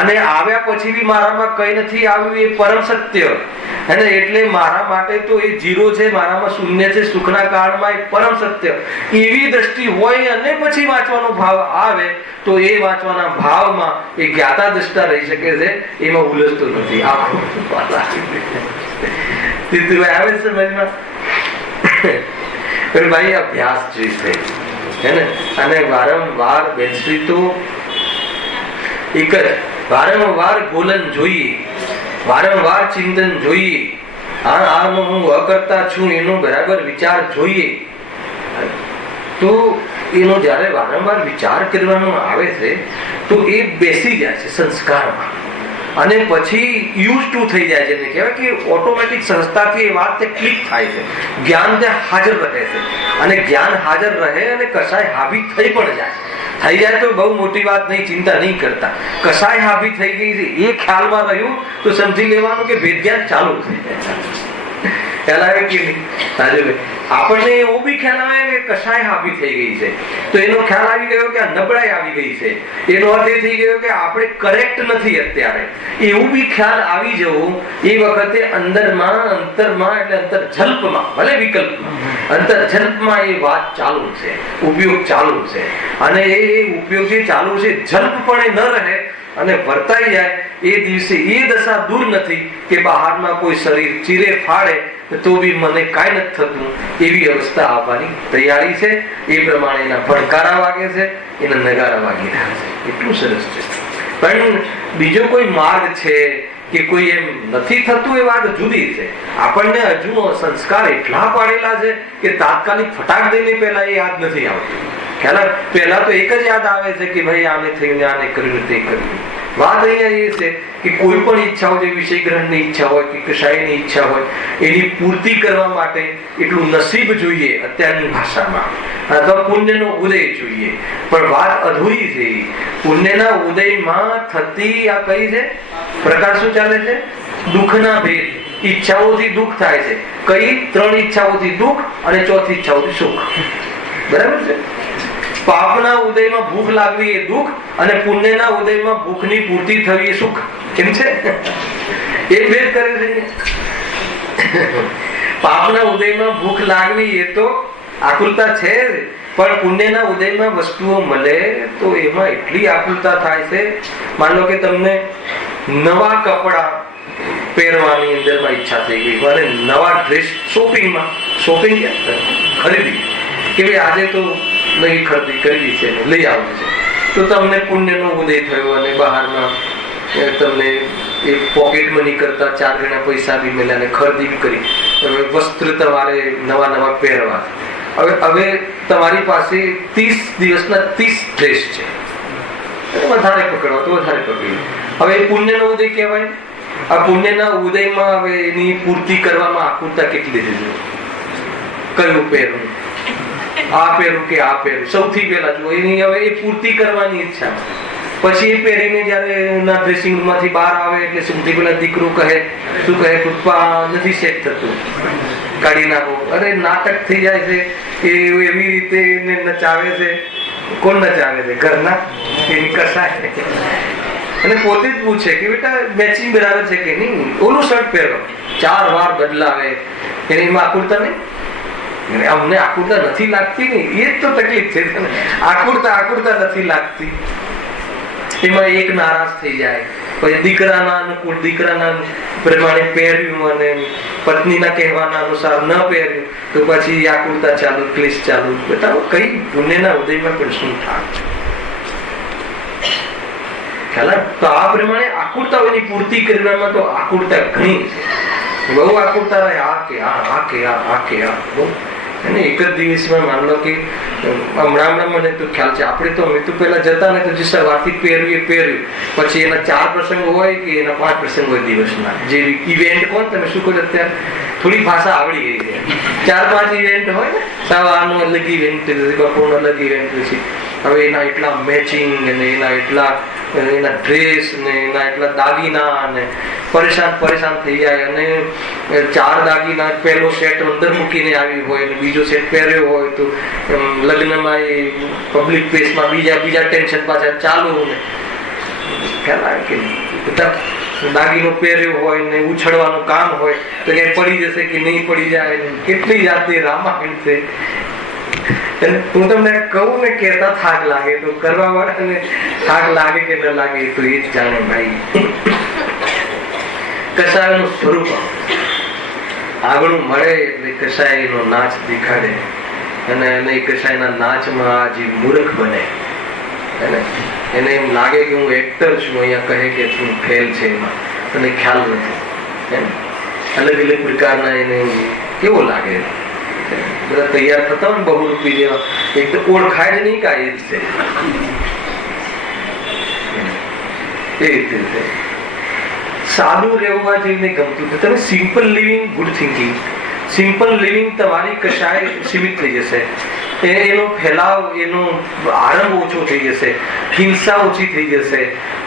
અને આવ્યા પછી બી મારામાં કઈ નથી આવ્યું એ પરમ સત્ય. એટલે મારા માટે તો એ 0 છે, મારામાં શૂન્ય છે, સુખના કાળમાં એ પરમ સત્ય. એવી દ્રષ્ટિ હોય અને પછી વાંચવાનો ભાવ આવે તો એ વાંચવાના ભાવમાં એ જ્ઞાતા દ્રષ્ટા રહી શકે છે, એમાં ઉલઝતો નથી. આવે સમજમાં? ભાઈ અભ્યાસ જોઈશે હે ને. અને વારંવાર બેસવી તો એક જ, વારંવાર ગોલન જોઈએ, વારંવાર ચિંતન જોઈએ, આનો હું અકર્તા છું એનો બરાબર વિચાર જોઈએ, તો એનો જ્યારે વારંવાર વિચાર કરવામાં આવે છે તો એ બેસી જાય છે સંસ્કારમાં, અને પછી યુઝ ટુ થઈ જાય છે. એને કહેવાય કે ઓટોમેટિક સંસ્થાથી એ વાત ક્લિક થાય છે, જ્ઞાન ત્યાં હાજર રહે છે, અને જ્ઞાન હાજર રહે અને કશાય હાવી થઈ પણ જાય તો બહુ મોટી વાત નહીં, ચિંતા નહીં કરતા. કશાય હાવી થઈ ગઈ છે એ ખ્યાલમાં રહ્યું તો સમજી લેવાનું કે વેદ જ્ઞાન ચાલુ થઈ જાય. ખ્યાલ આવે કે નહીં? આપણને એવો બી ખ્યાલ આવે કે કશાય હાવી થઈ ગઈ છે, તો એનો ખ્યાલ આવી ગયો કે આ નબળાઈ આવી ગઈ છે, એનો અર્થ એ થઈ ગયો કે આપણે કરેક્ટ નથી અત્યારે. એવું બી ખ્યાલ આવી જવું એ વખતે અંતરમાં એટલે અંતરજલ્પમાં, ભલે વિકલ્પમાં, અંતરજલ્પમાં એ વાત ચાલુ છે, ઉપયોગ ચાલુ છે, અને એ ઉપયોગ જે ચાલુ છે જલ્પપણે ન રહે અને વર્તાઈ જાય એ દિવસે એ દશા દૂર નથી કે બહારમાં કોઈ શરીર ચીરે ફાડે તો બી મને કાંઈ નથી થતું, એવી અવસ્થા આવવાની તૈયારી છે. એ પ્રમાણે એના ભડકારા વાગે છે, એના નગારા વાગી રહ્યા છે. એટલું સરસ છે. પણ બીજો કોઈ માર્ગ છે કે કોઈ એમ નથી થતું એ વાત જુદી છે. આપણને હજુ સંસ્કાર એટલા પાડેલા છે કે તાત્કાલિક ફટાક દઈને પહેલા એ યાદ નથી આવતું. ખ્યાલ પહેલા તો એક જ યાદ આવે છે કે ભાઈ આને થયું, આને કર્યું, તે કર્યું. વાત અહીંયા એ છે કે કોઈ પણ ઈચ્છા હોય, વિષય ગ્રહણની ઈચ્છા હોય કે કશાયની ઈચ્છા હોય, એની પૂર્તિ કરવા માટે એટલું નસીબ જોઈએ અત્યારની ભાષામાં, અથવા પુણ્યનો ઉદય જોઈએ. પણ વાત અધૂરી છે. પુણ્યના ઉદયમાં થતી આ કઈ છે પ્રકાર શું ચાલે છે? દુઃખના ભેદ. ઈચ્છાઓથી દુઃખ થાય છે. કઈ? 3 ઈચ્છાઓથી દુઃખ અને 4th ઈચ્છાઓથી સુખ. બરાબર છે? પાપના ઉદયમાં ભૂખ લાગવી એ દુઃખ, અને પુણ્યના ઉદયમાં ભૂખની પૂર્તિ થવી એ સુખ. કેમ છે? એ ભેદ કરે છે. પાપના ઉદયમાં ભૂખ લાગવી એ તો આકુલતા છે, પણ પુણ્યના ઉદયમાં વસ્તુઓ મળે તો એમાં એટલી આકુલતા થાય છે. માનો કે તમને નવા કપડા પહેરવાની અંદરમાં ઈચ્છા થઈ ગઈ, અને નવા ડ્રેસ શોપિંગ ખરીદી કે ભાઈ આજે તો નવી ખરીદી કરવી છે, લઈ આવવું છે, તો તમને પુણ્યનો ઉદય થયો અને બહારમાં તમને એક પોકેટ મની કરતા 4 ગણા પૈસા બી મળ્યા અને ખરીદી બી કરી. હવે વસ્ત્ર તમારે નવા પહેરવા. હવે તમારી પાસે 30 દિવસના 30 ડ્રેસ છે, વધારે પકડવા તો વધારે પકડી. હવે એ પુણ્યનો ઉદય કહેવાય. આ પુણ્યના ઉદયમાં હવે એની પૂર્તિ કરવામાં આકુરતા કેટલી છે? કયું પહેરવું, આ પહેરું કે આ પહેરું, સૌથી પહેલા જો એની હવે એ પૂર્તિ કરવાની ઈચ્છા. પછી એ પહેરીને જયારે એના ડ્રેસિંગ રૂમ માંથી બહાર આવે એટલે સૌથી પહેલા દીકરો કહે, શું કહે? પપ્પા નથી સેટ થતું, કાઢી નાખો. અરે નાટક થઈ જાય છે. એવી રીતે એને નચાવે છે. કોણ નચાવે છે? ઘરના એની કસાય. અને પોતે જ પૂછે કે બેટા મેચિંગ બરાબર છે કે નહીં? ઓલું શર્ટ પહેરો, 4 વાર બદલાવે. એમાં આકુરતા નહીં? અમને આકુરતા નથી લાગતી ને, એ જ તો તકલીફ છે. આકુરતા નથી લાગતી. એમાં એક નારાજ થઈ જાય, પછી દીકરાના અનુકૂળ, દીકરાના પ્રમાણે પહેર્યું અને પત્નીના કહેવાના અનુસાર ન પહેર્યું તો પછી આકુરતા ચાલુ, ક્લેશ ચાલુ. બતાવો કઈ પુણ્યના ઉદયમાં પણ શું થાય? તો આ પ્રમાણે આકુરતાઓની પૂર્તિ કરવામાં તો આકુરતા ઘણી છે. બહુ આકુરતા રહે. આ કે આ બહુ. અને એક જ દિવસમાં માન લો કે હમણાં મને તો ખ્યાલ છે, આપણે તો અમે તો પેલા જતા ને તો જે સવારથી પહેર્યું, પછી એના 4 પ્રસંગ હોય કે એના 5 પ્રસંગ હોય દિવસના. જે ઇવેન્ટ કોણ તમે શું કહો? અત્યારે થોડી ભાષા આવડી ગઈ છે. 4-5 ઇવેન્ટ હોય ને, સવારનો અલગ ઇવેન્ટ, બપોરનો અલગ ઇવેન્ટ, પછી હવે એના એટલા મેચિંગ અને એના ડ્રેસ ને એના એટલા દાગીના, અને પરેશાન થઈ જાય. અને 4 દાગીના પહેલો સેટ અંદર મૂકીને આવી હોય અને બીજો સેટ પહેર્યો હોય તો લગ્નમાં એ પબ્લિક પ્લેસમાં બીજા ટેન્શન પાછા ચાલુ. ને ખ્યાલ આવે કે બધા દાગીનો પહેર્યો હોય ને ઉછળવાનું કામ હોય તો ક્યાંય પડી જશે કે નહીં પડી જાય. કેટલી જાતની રામાયણ છે. હું તમને કહું ને કહેતા થાક લાગે, તો કરવા વાળાને થાક લાગે કે ન લાગે તો એ જ જાણે. ભાઈ કસાયનું સ્વરૂપ આગળ મળે એટલે કસાયનો નાચ દેખાડે, અને કસાયના નાચમાં આ જે મૂર્ખ બને એને એમ લાગે કે હું એક્ટર છું. અહીંયા કહે કે તું ફેલ છે, એમાં તને ખ્યાલ નથી. અલગ અલગ પ્રકારના એને કેવો લાગે, બધા તૈયાર થતા હોય બહુરૂપી જેવા, એક તો ઓળખાય જ નહીં કાંઈ રીતે, એ રીતે સાદું રહેવા જેવું ગમતું. તમે simple living, good thinking, simple living તમારી કશાય સીમિત થઈ જશે, એનો ફેલાવ, એનો આરંભ ઓછો થઈ જશે, હિંસા ઓછી થઈ જશે,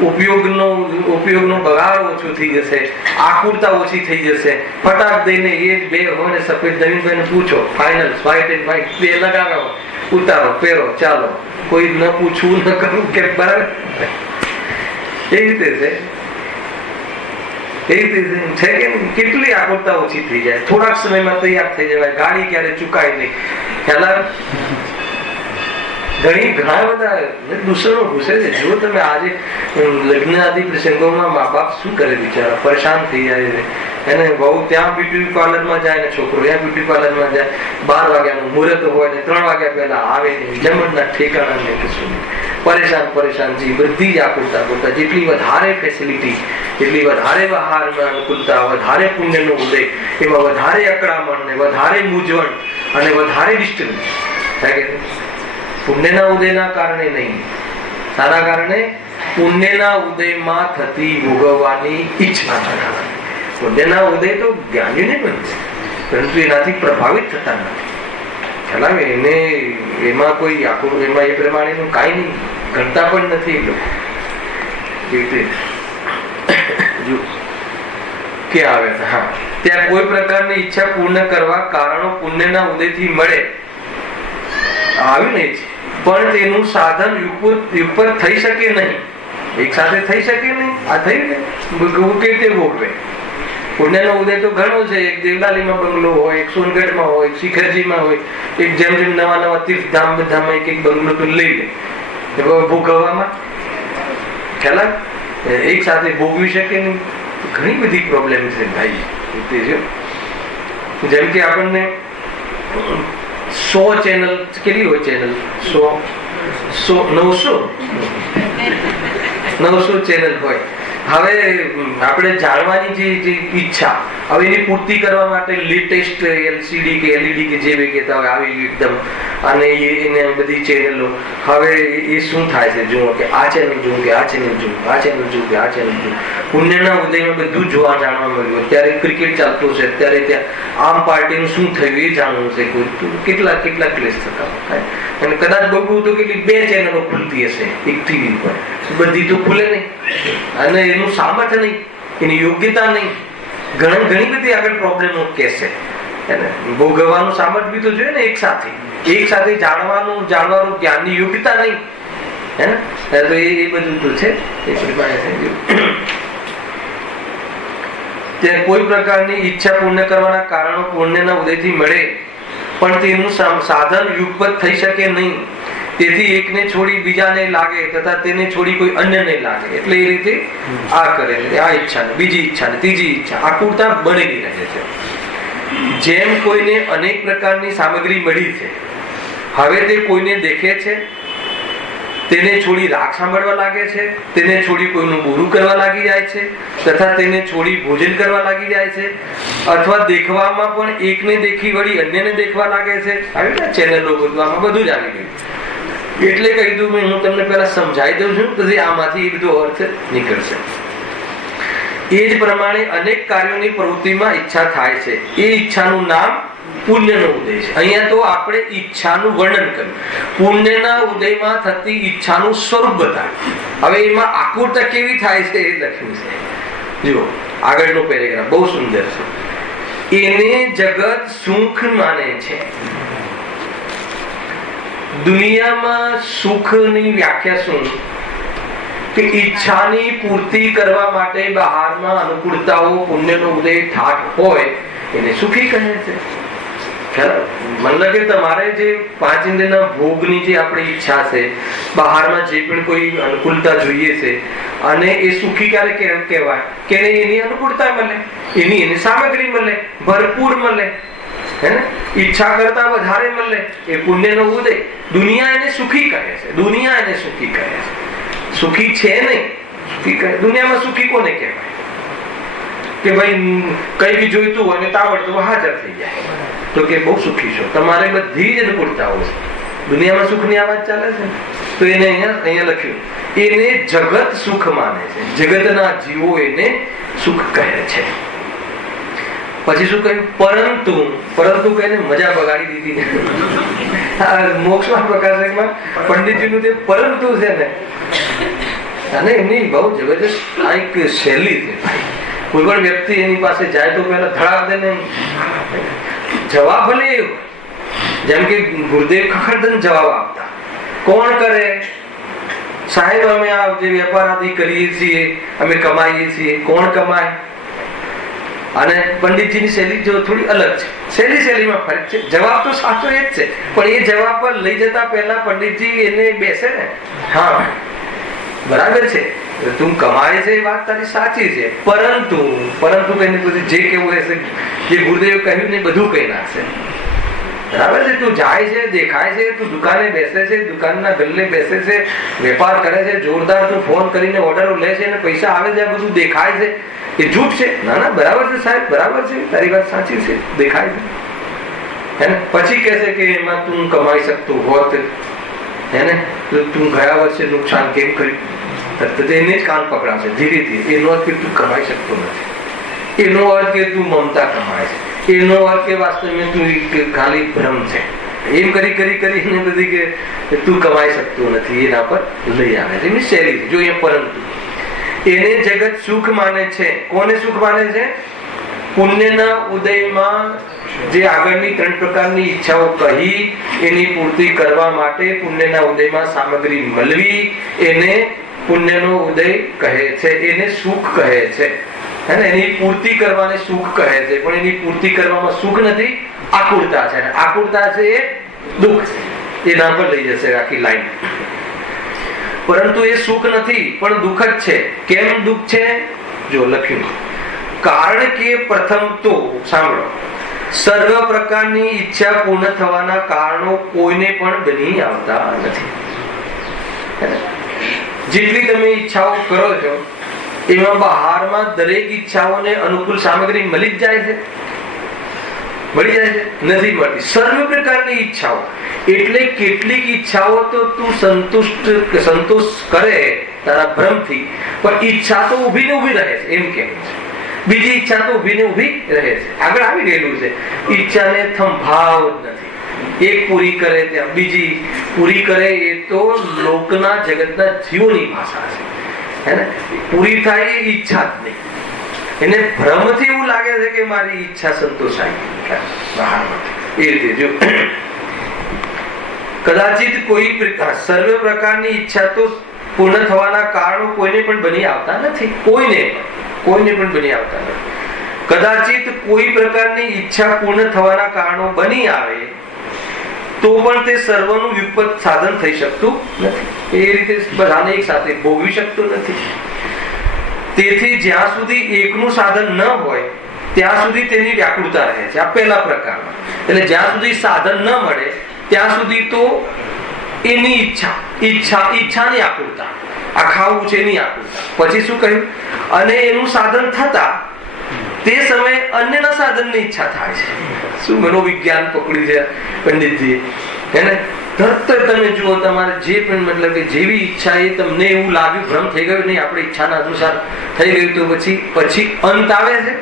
ઉપયોગનો બગાડ ઓછો થઈ જશે, આકુરતા ઓછી થઈ જશે. ફટાક દઈને એ બે હોય ને સફેદ નવીનભાઈને પૂછો, ફાઇનલ વ્હાઇટ એન્ડ વ્હાઇટ બે લગાવો, ઉતારો, પહેરો, ચાલો, કોઈ ન પૂછવું ન કરવું કે બરાબર. એ રીતે છે કે કેટલી આકુરતા ઓછી થઈ જાય, થોડાક સમયમાં તૈયાર થઈ જવાય, ગાડી ક્યારે ચુકાય નહીં. પહેલા ઘણા બધા દૂષણો ઘૂસે છે. જો તમે આજે લગ્ન આદિ પ્રસંગોમાં મા બાપ શું કરે બિચારા, પરેશાન થઈ જાય છે. એને બહુ ત્યાં બ્યુટી પાર્લરમાં જાય ને છોકરો ત્યાં બ્યુટી પાર્લરમાં જાય, 12 વાગ્યાનું મુહૂર્ત હોય ને 3 વાગ્યા પહેલા આવે ને જમણના ઠેકાણા ને કશું પરેશાન છે. બધી જ આકુરતા, જેટલી વધારે ફેસિલિટી, એટલી વધારે બહારમાં અનુકૂળતા, વધારે પુણ્યનો ઉદય, એમાં વધારે અકળામણ ને વધારે મૂંઝવણ અને વધારે ડિસ્ટર્બન્સ. પુણ્યના ઉદયના કારણે નહીં, સારા કારણે પુણ્યના ઉદયમાં થતી ભોગવવાની ઈચ્છાના કારણે. પુણ્યના ઉદય તો જ્ઞાનીને બનશે, પરંતુ એનાથી પ્રભાવિત થતા નથી. ખ્યાલ એને એમાં કોઈ આખું એમાં એ પ્રમાણેનું કાંઈ નહીં, ગણતા પણ નથી એ લોકો. ક્યાં આવ્યા? હા, ત્યાં કોઈ પ્રકારની ઈચ્છા પૂર્ણ કરવા કારણો પુણ્યના ઉદયથી મળે આવ્યું નહીં છે, પણ તેનું સાધન ઉપર થઈ શકે નહીં, એક સાથે થઈ શકે નહીં. આ થયું ને કેવી રીતે ભોગવે? પુણ્યનો ઉદય તો ઘણો છે. એક દેવલાલીમાં બંગલો હોય, એક સોનગઢમાં હોય, એક શિખરજીમાં હોય, એક જેમ જેમ નવા તીર્થધામ બધામાં એક બંગલો તો લઈ લે. ભોગવવામાં ખ્યાલ એક સાથે ભોગવી શકે નહીં. ઘણી બધી પ્રોબ્લેમ છે ભાઈ. જેમ કે આપણને 100 ચેનલ કેટલી હોય? ચેનલ 900 ચેનલ હોય. હવે આપણે જાણવાની જે ઈચ્છા, હવે એની પૂર્તિ કરવા માટે લેટેસ્ટ LCD કે LED કે જે બી કહેતા હોય આવી એકદમ, અને એને બધી ચેનલો. હવે એ શું થાય છે? જુઓ કે આ ચેનલ જુઓ, કે આ ચેનલ જુઓ, આ ચેનલ જુઓ, કે આ ચેનલ જુઓ. પુણ્યના ઉદયમાં બધું જોવા જાણવા મળ્યું. અત્યારે ક્રિકેટ ચાલતું છે, અત્યારે ત્યાં આમ પાર્ટીનું શું થયું એ જાણવું છે. કેટલા ક્લેશ થતા હોય. અને કદાચ બહુ તો કેટલી 2 ચેનલો ખુલતી હશે એક ટીવી પર, બધી તો ખુલે નહીં. અને એનું સામર્થ્ય નહીં, એની યોગ્યતા નહીં, ઘણી બધી આગળ પ્રોબ્લેમો કહેશે. ભોગવવાનું સામર્થ્ય બી તો જોઈએ ને, એક સાથે જાણવાનું જ્ઞાનની યોગ્યતા નહીં. હે ને? તો એ બધું તો છે. એ પ્રમાણે કોઈ પ્રકારની ઈચ્છા પૂર્ણ કરવાના કારણો પુણ્યના ઉદયથી મળે, પણ તેનું સાધન યુગપત થઈ શકે નહીં. તેથી એકને છોડી બીજાને લાગે, તથા તેને છોડી કોઈ અન્યને લાગે. એટલે એ રીતે આ કરે, આ ઈચ્છા ને બીજી ઈચ્છા ને ત્રીજી ઈચ્છા, આકુરતા બનેલી રહે છે. જેમ કોઈને અનેક પ્રકારની સામગ્રી મળી છે, હવે તે કોઈને દેખે છે, તેને છોડી રાગ સાંભળવા લાગે છે, તેને છોડી કોઈનું બુરું કરવા લાગી જાય છે, તથા તેને છોડી ભોજન કરવા લાગી જાય છે, અથવા દેખવામાં પણ એકને દેખી વળી અન્યને દેખવા લાગે છે. આવી ને ચેનલો બધું બધું જ આવી ગયું. એટલે કહી દઉં, હું તમને પહેલા સમજાવી દઉં છું, પછી આમાંથી એ બધો અર્થ નીકળશે. એ જ પ્રમાણે અનેક કાર્યોની પ્રવૃત્તિમાં ઈચ્છા થાય છે. એ ઈચ્છાનું નામ પુણ્યનો ઉદય છે. અહીંયા તો આપણે ઈચ્છાનું વર્ણન કર્યું, પુણ્યના ઉદયમાં થતી ઈચ્છાનું સ્વરૂપ બતાવ્યું. હવે એમાં આકુરતા કેવી થાય છે એ લખ્યું છે. જુઓ આગળનો પેરેગ્રાફ બહુ સુંદર છે. એને જગત સુખ માને છે. દુનિયામાં સુખની વ્યાખ્યા શું? કે ઈચ્છાની પૂર્તિ કરવા માટે બહારમાં અનુકૂળતાઓ, પુણ્યનો ઉદય ઠાઠ હોય એને સુખી કહે છે. મને લાગે તમારે જે 5 ઇન્દ્રિયના ભોગની જે આપણી ઈચ્છા છે, બહારમાં જે પણ કોઈ અનુકૂળતા જોઈએ છે, અને એ સુખી ક્યારે કહેવાય? કે એની અનુકૂળતા મળે, એની સામગ્રી મળે, ભરપૂર મળે, હે ને? ઈચ્છા કરતા વધારે મળે, એ પુણ્યનો ઉદય. દુનિયા એને સુખી કહે છે. દુનિયા એને સુખી કહે છે. સુખી છે નહીં, સુખી કહે. દુનિયામાં સુખી કોને કહેવાય? કે ભાઈ કઈ બી જોઈતું હોય ને તાબડતોબ હાજર થઈ જાય, તો કે બહુ સુખી છો. તમારે બધી જ અનુકૂળતાઓ છે. દુનિયામાં સુખની આ વાત ચાલે છે, તો એને અહીંયા લખ્યું, એને જગત સુખ માને છે, જગતના જીવો એને સુખ કહે છે. પછી શું કહ્યું? પરંતુ કહીને મજા બગાડી દીધી. મોક્ષમાં પ્રકાશકમાં પંડિતજીનું તે પરંતુ છે ને, અને એમની બહુ જબરજસ્ત આ એક શૈલી છે. કોઈ પણ વ્યક્તિ એની પાસે જાય તો પેલા ધડાક દે ને જવાબ ભલે એવું, જેમ કે ગુરુદેવ ખખડદન જવાબ આપતા. કોણ કરે? સાહેબ અમે આ જે વેપાર આદિ કરીએ છીએ, અમે કમાઈએ છીએ. કોણ કમાય? અને પંડિતજીની શૈલી જો થોડી અલગ છે, શૈલીમાં ફરક છે. જવાબ તો સાચો એ જ છે, પણ એ જવાબ પર લઈ જતા પહેલા પંડિતજી એને બેસે ને, હા બરાબર છે, તું કમાય છે એ વાત તારી સાચી છે, પરંતુ કહીને પછી જે કેવું હશે, જે ગુરુદેવ કહ્યું ને બધું કહી નાખશે. બરાબર છે, તું જાય છે, દેખાય છે, તું દુકાને બેસે છે, દુકાનના ગલ્લે બેસે છે, વેપાર કરે છે, જોરદાર તું ફોન કરીને ઓર્ડરો લે છે અને પૈસા આવે છે, બધું દેખાય છે. એ જૂઠ છે? ના બરાબર છે સાહેબ, બરાબર છે, તારી વાત સાચી છે, દેખાય છે. પછી કહેશે કે એમાં તું કમાઈ શકતું હોત, હેને તું ગયા વર્ષે નુકસાન કેમ કર્યું? એને જ કાન પકડાશે ધીરે ધીરે. એનો અર્થ કે તું કમાઈ શકતો નથી, એનો અર્થ કે તું મમતા કમાય છે, એનો અર્થ કે વાસ્તવમાં તું ખાલી ભ્રમ છે. એમ કરીને બધી કે તું કમાઈ શકતું નથી, એના પર લઈ આવે છે. એની શૈલી છે. જો એ પરંતુ એને જગત સુખ માને છે. કોને સુખ માને છે? પુણ્યના ઉદયમાં જે આગળની 3 પ્રકારની ઈચ્છાઓ કહી, એની પૂર્તિ કરવા માટે પુણ્યના ઉદયમાં સામગ્રી મળવી, એને પુણ્યનો ઉદય કહે છે, એને સુખ કહે છે. એની પૂર્તિ કરવાને સુખ કહે છે, પણ એની પૂર્તિ કરવામાં સુખ નથી, આકુળતા છે. આકુળતા છે એ દુઃખ છે. એના પર લઈ જશે આખી લાઈન. પરંતુ એ સુખ નથી, પણ દુઃખ જ છે. કેમ દુઃખ છે? જો લખ્યું, કારણ કે પ્રથમ તો સાંભળો, સર્વ પ્રકારની ઈચ્છા પૂર્ણ થવાના કારણો કોઈને પણ બની આવતા નથી. જેટલી તમે ઈચ્છાઓ કરો છો એમાં બહારમાં દરેક ઈચ્છાઓને અનુકૂળ સામગ્રી મળી જ જાય છે? મળી જાય છે? નથી મળતી. સર્વ પ્રકારની ઈચ્છાઓ એટલે કેટલીક ઈચ્છાઓ તો તું સંતોષ કરે તારા ભ્રમથી, પણ ઈચ્છા તો ઊભી ને ઊભી રહે છે, એમ કેમ છે. બીજી ઈચ્છા તો ઊભી ને ઊભી રહે છે, આગળ આવી ગયેલું છે. ઈચ્છાને થંભાવ જ નથી. એક પૂરી કરે ત્યાં બીજી પૂરી કરે, એ તો લોકના જગતના જીવોની ભાષા છે. હે ને? પૂરી થાય એ ઈચ્છા જ નહીં. એને ભ્રમથી એવું લાગે છે કે મારી ઈચ્છા સંતોષાય બહારમાંથી. એ રીતે જો કદાચિત કોઈ સર્વ પ્રકારની ઈચ્છા તો પૂર્ણ થવાના કારણો કોઈને પણ બની આવતા નથી. કોઈને પણ બની આવતા નથી. કદાચિત કોઈ પ્રકારની ઈચ્છા પૂર્ણ થવાના કારણો બની આવે તો પણ તે સર્વનું વ્યુત્પત્ત સાધન થઈ શકતું નથી. એ રીતે બધાને એક સાથે ભોગવી શકતું નથી. તેથી જ્યાં સુધી એકનું સાધન ન હોય ત્યાં સુધી તેની વ્યાકુળતા રહે છે. આ પહેલા પ્રકારમાં. એટલે જ્યાં સુધી સાધન ન મળે ત્યાં સુધી તો એની ઈચ્છાની આકુળતા, આ ખાવું છે એની આકુળતા. પછી શું કહ્યું? અને એનું સાધન થતા તે સમયે અન્યના સાધનની ઈચ્છા થાય છે. શું મનોવિજ્ઞાન પકડ્યું છે પંડિતજી. એને તમે જુઓ, તમારે જે પણ મતલબ કે જેવી ઈચ્છા એ તમને એવું લાગ્યું, ભ્રમ થઈ ગયો નહીં, આપણે ઈચ્છાના અનુસાર થઈ ગયું, તો પછી અંત આવે છે,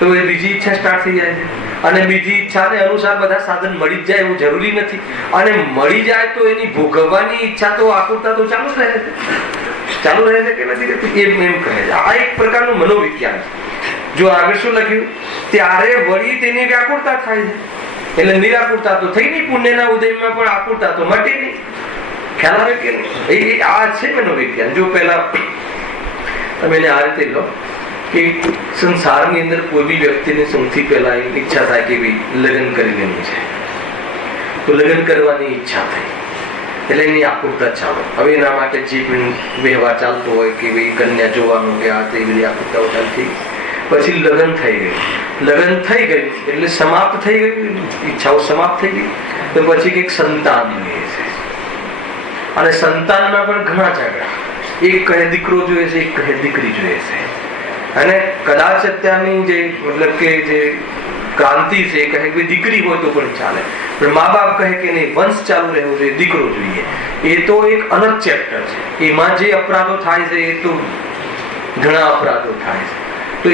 તો એ બીજી ઈચ્છા સ્ટાર્ટ થઈ જાય છે. અને બીજી ઈચ્છાને અનુસાર બધા સાધન મળી જ જાય એવું જરૂરી નથી. અને મળી જાય તો એની ભોગવવાની ઈચ્છા તો આકુરતા તો ચાલુ જ રહે છે કે નથી રહેતી? એમ કહે છે. આ એક પ્રકારનું મનોવિજ્ઞાન. જો આગળ શું લખ્યું? ત્યારે વળી તેની વ્યાકુળતા થાય છે. એટલે નિરાકુરતા તો થઈ નહીં, પુણ્યના ઉદયમાં પણ આકુરતા તો મટી નહીં. ખ્યાલ આવે કે નહીં? આ છે મનોવિજ્ઞાન. જો પહેલા તમે એને આ રીતે લો કે સંસારની અંદર કોઈ બી વ્યક્તિને સૌથી પહેલા ઈચ્છા થાય કે લગ્ન કરી લેવું છે, તો લગ્ન કરવાની ઈચ્છા થઈ એટલે એની આકુરતા ચાલો. હવે એના માટે જે પણ વ્યવહાર ચાલતો હોય કે ભાઈ કન્યા જોવાનું કે આ તે બધી આકુરતાઓ ચાલતી, પછી લગ્ન થઈ ગયું એટલે સમાપ્ત થઈ ગયું, ઈચ્છાઓ સમાપ્ત થઈ ગઈ. તો પછી કંઈક સંતાન જોઈએ છે, અને સંતાનમાં પણ ઘણા ઝઘડા. એક કહે દીકરો જોઈએ છે, એક કહે દીકરી જોઈએ છે. અને કદાચ અત્યારની જે મતલબ કે જે ક્રાંતિ છે કહે કે દીકરી હોય તો પણ ચાલે, પણ મા બાપ કહે કે નહીં વંશ ચાલુ રહેવો જોઈએ, દીકરો જોઈએ, એ તો એક અલગ ચેપ્ટર છે. એમાં જે અપરાધો થાય છે એ તો ઘણા અપરાધો થાય છે, તો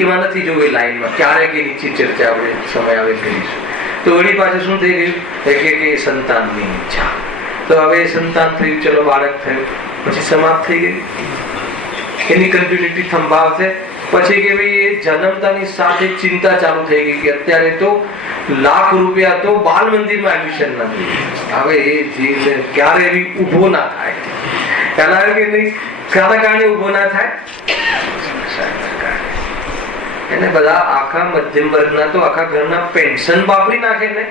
એમાં નથી જોવું એ લાઈનમાં. ક્યારેક એ નીચી ચર્ચા આપણે સમય આવે કરીશું. તો વળી પાછું શું થઈ ગયું કે સંતાનની ઈચ્છા. તો હવે સંતાન થયું, ચલો બાળક થયું, પછી સમાપ્ત થઈ ગઈ, એની કન્ટિન્યુટી થંભાવશે. પછી કે ભાઈ એ જન્મતાની સાથે ચિંતા ચાલુ થઈ ગઈ કે અત્યારે તો લાખ રૂપિયા તો બાલ મંદિરમાં એડમિશન નથી. હવે એ જીવ ક્યારે એવી ઉભો ના થાય, કારણ કે નહીં કાના કારણે ઉભો ના થાય, એને બધા આખા મધ્યમ વર્ગના તો આખા ઘરના પેન્શન વાપરી નાખે ને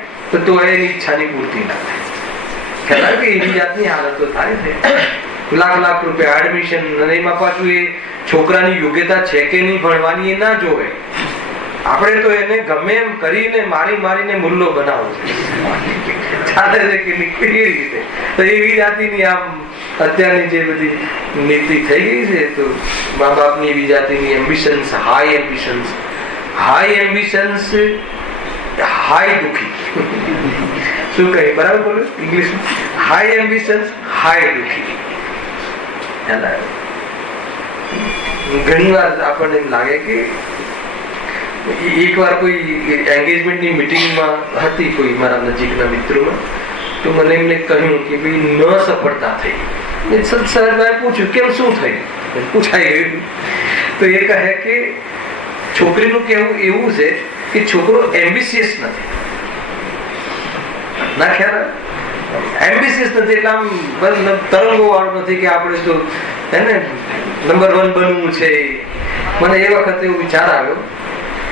તો એની ઈચ્છાની પૂર્તિ ના થાય. કારણ કે એવી જાતની હાલતો થાય છે. લાખ લાખ રૂપિયા એડમિશન, અને એમાં પાછું એ છોકરાની યોગ્યતા છે કે નહીં ભણવાની એ ના જોવે. આપણે તો એને ગમે એમ કરીને મારીને મુલ્લો બનાવો છે, ચાલે છે કે નીકળી એ રીતે. તો એવી જાતિની આમ અત્યારની જે બધી નીતિ થઈ ગઈ છે, તો મા બાપની એવી જાતિની એમ્બિશન્સ, હાઈ એમ્બિશન્સ, હાઈ દુખી. શું કહે બરાબર બોલો ઇંગ્લિશમાં? હાઈ એમ્બિશન્સ, હાઈ દુખી. ઘણી વાર આપણને લાગે કે એક વાર કોઈ એન્ગેજમેન્ટની મિટિંગમાં હતી કોઈ મારા નજીકના મિત્રોમાં, તો મને એમને કહ્યું કે ભાઈ ન સફળતા થઈ. સાહેબે પૂછ્યું કેમ શું થયું, પૂછાઈ ગયું. તો એ કહે કે છોકરીનું કહેવું એવું છે કે છોકરો એમ્બિશિયસ નથી. ના ખ્યાલ એમ્બિશિયસ નથી એટલે આમ તરંગો વાળું નથી કે આપણે તો એને નંબર 1 બનવું છે. મને એ વખતે એવો વિચાર આવ્યો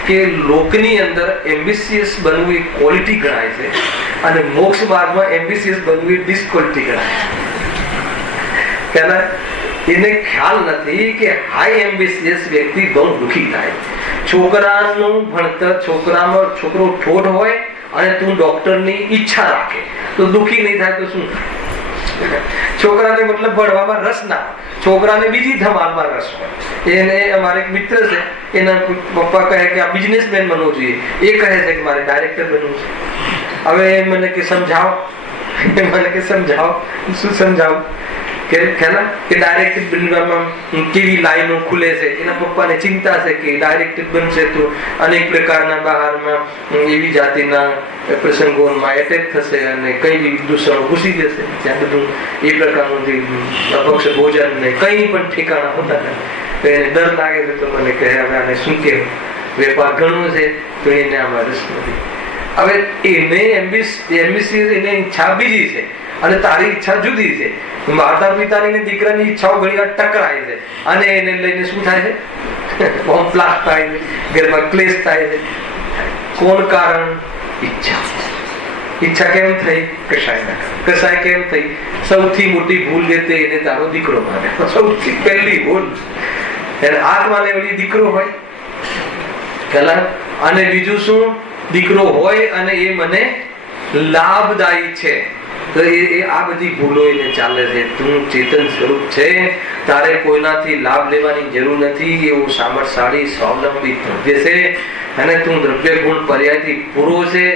કે લોકની અંદર એમ્બિશિયસ બનવું એ ક્વોલિટી ગણાય છે, અને મોક્ષ માર્ગમાં એમ્બિશિયસ બનવું એ ડિસક્વોલિટી ગણાય છે. એને ખ્યાલ નથી કે હાઈ એમ્બિશિયસ વ્યક્તિ બહુ દુઃખી થાય. છોકરાનું ભણતર, છોકરો ઠોઠ હોય અને તું ડોક્ટરની ઈચ્છા રાખે તો દુઃખી નહીં થાય તો શું? છોકરાને મતલબ ભણવામાં રસ ના, છોકરાને બીજી ધમાલમાં રસ હોય. એને અમારે એક મિત્ર છે, એના પપ્પા કહે કે આ બિઝનેસમેન બનવું જોઈએ, એ કહે છે કે મારે ડાયરેક્ટર બનવું છે. હવે મને કે સમજાવો, શું સમજાવું કે ડાયરેક્ટર બનવામાં કેવી લાઈનો ખુલે છે. એના પપ્પાને ચિંતા છે કે ડાયરેક્ટર બનશે તો અનેક પ્રકારના બહારમાં એવી જાતિના પ્રસંગોમાં એટેક થશે અને કઈ બી દૂષણો ઘૂસી જશે. ત્યાં બધું એ પ્રકારનું અપક્ષ ભોજન ને કઈ પણ ઠેકાણા હોતા નથી. તો એને ડર લાગે છે. તો મને કહે હવે આને શું કહેવું, વેપાર ઘણો છે તો એને આમાં રસ નથી. હવે એને એમ્બિશિયસ એને ઈચ્છા બીજી છે અને તારી ઈચ્છા જુદી છે. માતા પિતાની દીકરાની ઈચ્છાઓ ઘણી વાર ટકરાય છે અને એને લઈને શું થાય છે? બોમ્બ બ્લાસ્ટ થાય છે, ઘરમાં ક્લેશ થાય છે. કોણ કારણ? ઈચ્છા કેમ થઈ? કસાય કેમ થઈ? સૌથી મોટી ભૂલ જે તે એને તારો દીકરો માને, સૌથી પહેલી ભૂલ. એને આત્માને વળી દીકરો હોય પેલા, અને બીજું શું? દીકરો હોય અને એ મને લાભદાયી છે. તો એ આ બધી ભૂલો એને ચાલે છે. તું ચેતન સ્વરૂપ છે, તારે કોઈનાથી લાભ લેવાની જરૂર નથી. એવું સામર્થશાળી સ્વાવલંબી દ્રવ્ય છે અને તું દ્રવ્ય ગુણ પર્યાયથી પૂરો છે.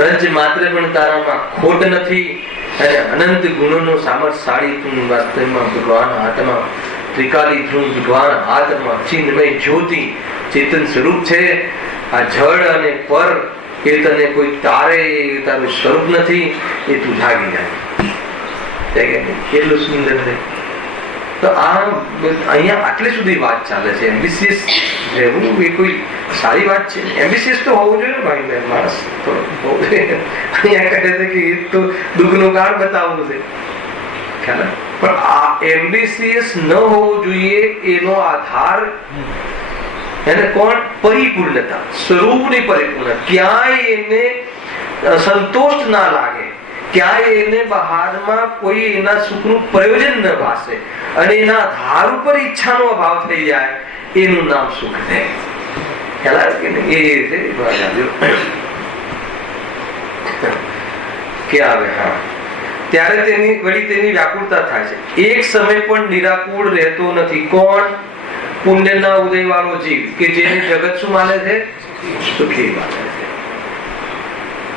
રજ માત્ર પણ તારામાં ખોટ નથી અને અનંત ગુણોનો સામર્થશાળી તું વાસ્તવમાં ભગવાન આત્મા, ત્રિકાલી ધ્રુવ ભગવાન આત્મા, ચિન્મય જ્યોતિ ચેતન સ્વરૂપ છે. આ જળ અને પર એ તને કોઈ તારું સ્વરૂપ નથી. એ તું જાગી જાય. કેટલું સુંદર છે. તો આ અહીંયા આટલી સુધી વાત ચાલે છે. એમ્બિશિયસ રહેવું એ કોઈ સારી વાત છે? એમ્બિશિયસ તો હોવું જોઈએ ને ભાઈ બહેન, માણસ તો હોવું જોઈએ. અહીંયા કહે છે કે એ તો દુઃખનું કારણ બતાવવું છે, ખ્યાલ. પણ આ એમ્બિશિયસ ન હોવું જોઈએ એનો આધાર એને કોણ? પરિપૂર્ણતા, સ્વરૂપની પરિપૂર્ણતા. ક્યાંય એને સંતોષ ના લાગે, ક્યાંય એને બહારમાં કોઈ એના સુખનું પ્રયોજન ન ભાસે અને એના આધાર ઉપર ઈચ્છાનો અભાવ થઈ જાય, એનું નામ સુખ છે. ખ્યાલ આવે કે નહીં? એ છે કે આવે. હા, ત્યારે તેની વ્યાકુળતા થાય છે. એક સમય પણ નિરાકુળ રહેતો નથી. કોણ? પુણ્યના ઉદય વાળો જીવ કે જેને જગત શું માને છે? સુખી માને છે.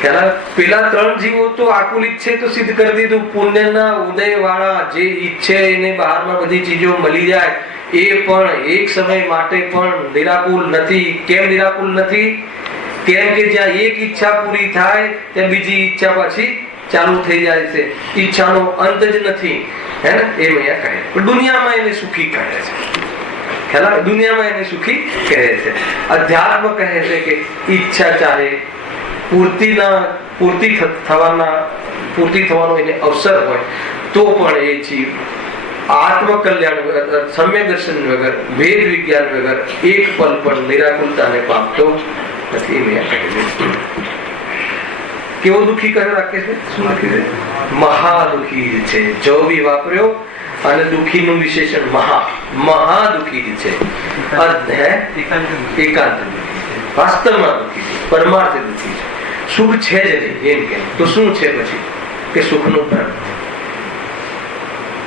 પેલા 3 જીવો તો આકુલિત છે તો સિદ્ધ કરી દીધું. પુણ્યના ઉદય વાળા જે ઈચ્છે એને બહારમાં બધી ચીજો મળી જાય એ પણ એક સમય માટે પણ નિરાકુલ નથી. કેમ નિરાકુલ નથી? કેમ કે જ્યાં એક ઈચ્છા પૂરી થાય ત્યાં બીજી ઈચ્છા પાછી ચાલુ થઈ જાય છે. ઈચ્છાનો અંત જ નથી, હે ને? એ અહીંયા કહે. પણ દુનિયામાં એને સુખી કહે છે. ખ્યાલ? દુનિયામાં એને સુખી કહે છે. અધ્યાત્મ કહે છે કે ઈચ્છા ચાહે પૂર્તિ થવાનો એને અવસર હોય તો પણ એ જીવ આત્મકલ્યાણ વગર, સમ્યક દર્શન વગર, વેદ વિજ્ઞાન વગર એક પલ પણ નિરાકુલતાને પામતો નથી. મેં કહ્યું કેવો દુઃખી કહ્યો રાખે છે? શું લખ્યું છે? મહાદુઃખી છે. જો બી વાપર્યો અને દુઃખીનું વિશેષણ મહાદુઃખી છે. એકાંત દુઃખી, વાસ્તવમાં દુઃખી છે, પરમાર્થે દુઃખી છે. સુખ છે જ નહીં એમ કે. તો શું છે પછી? કે સુખનો ભ્રમ.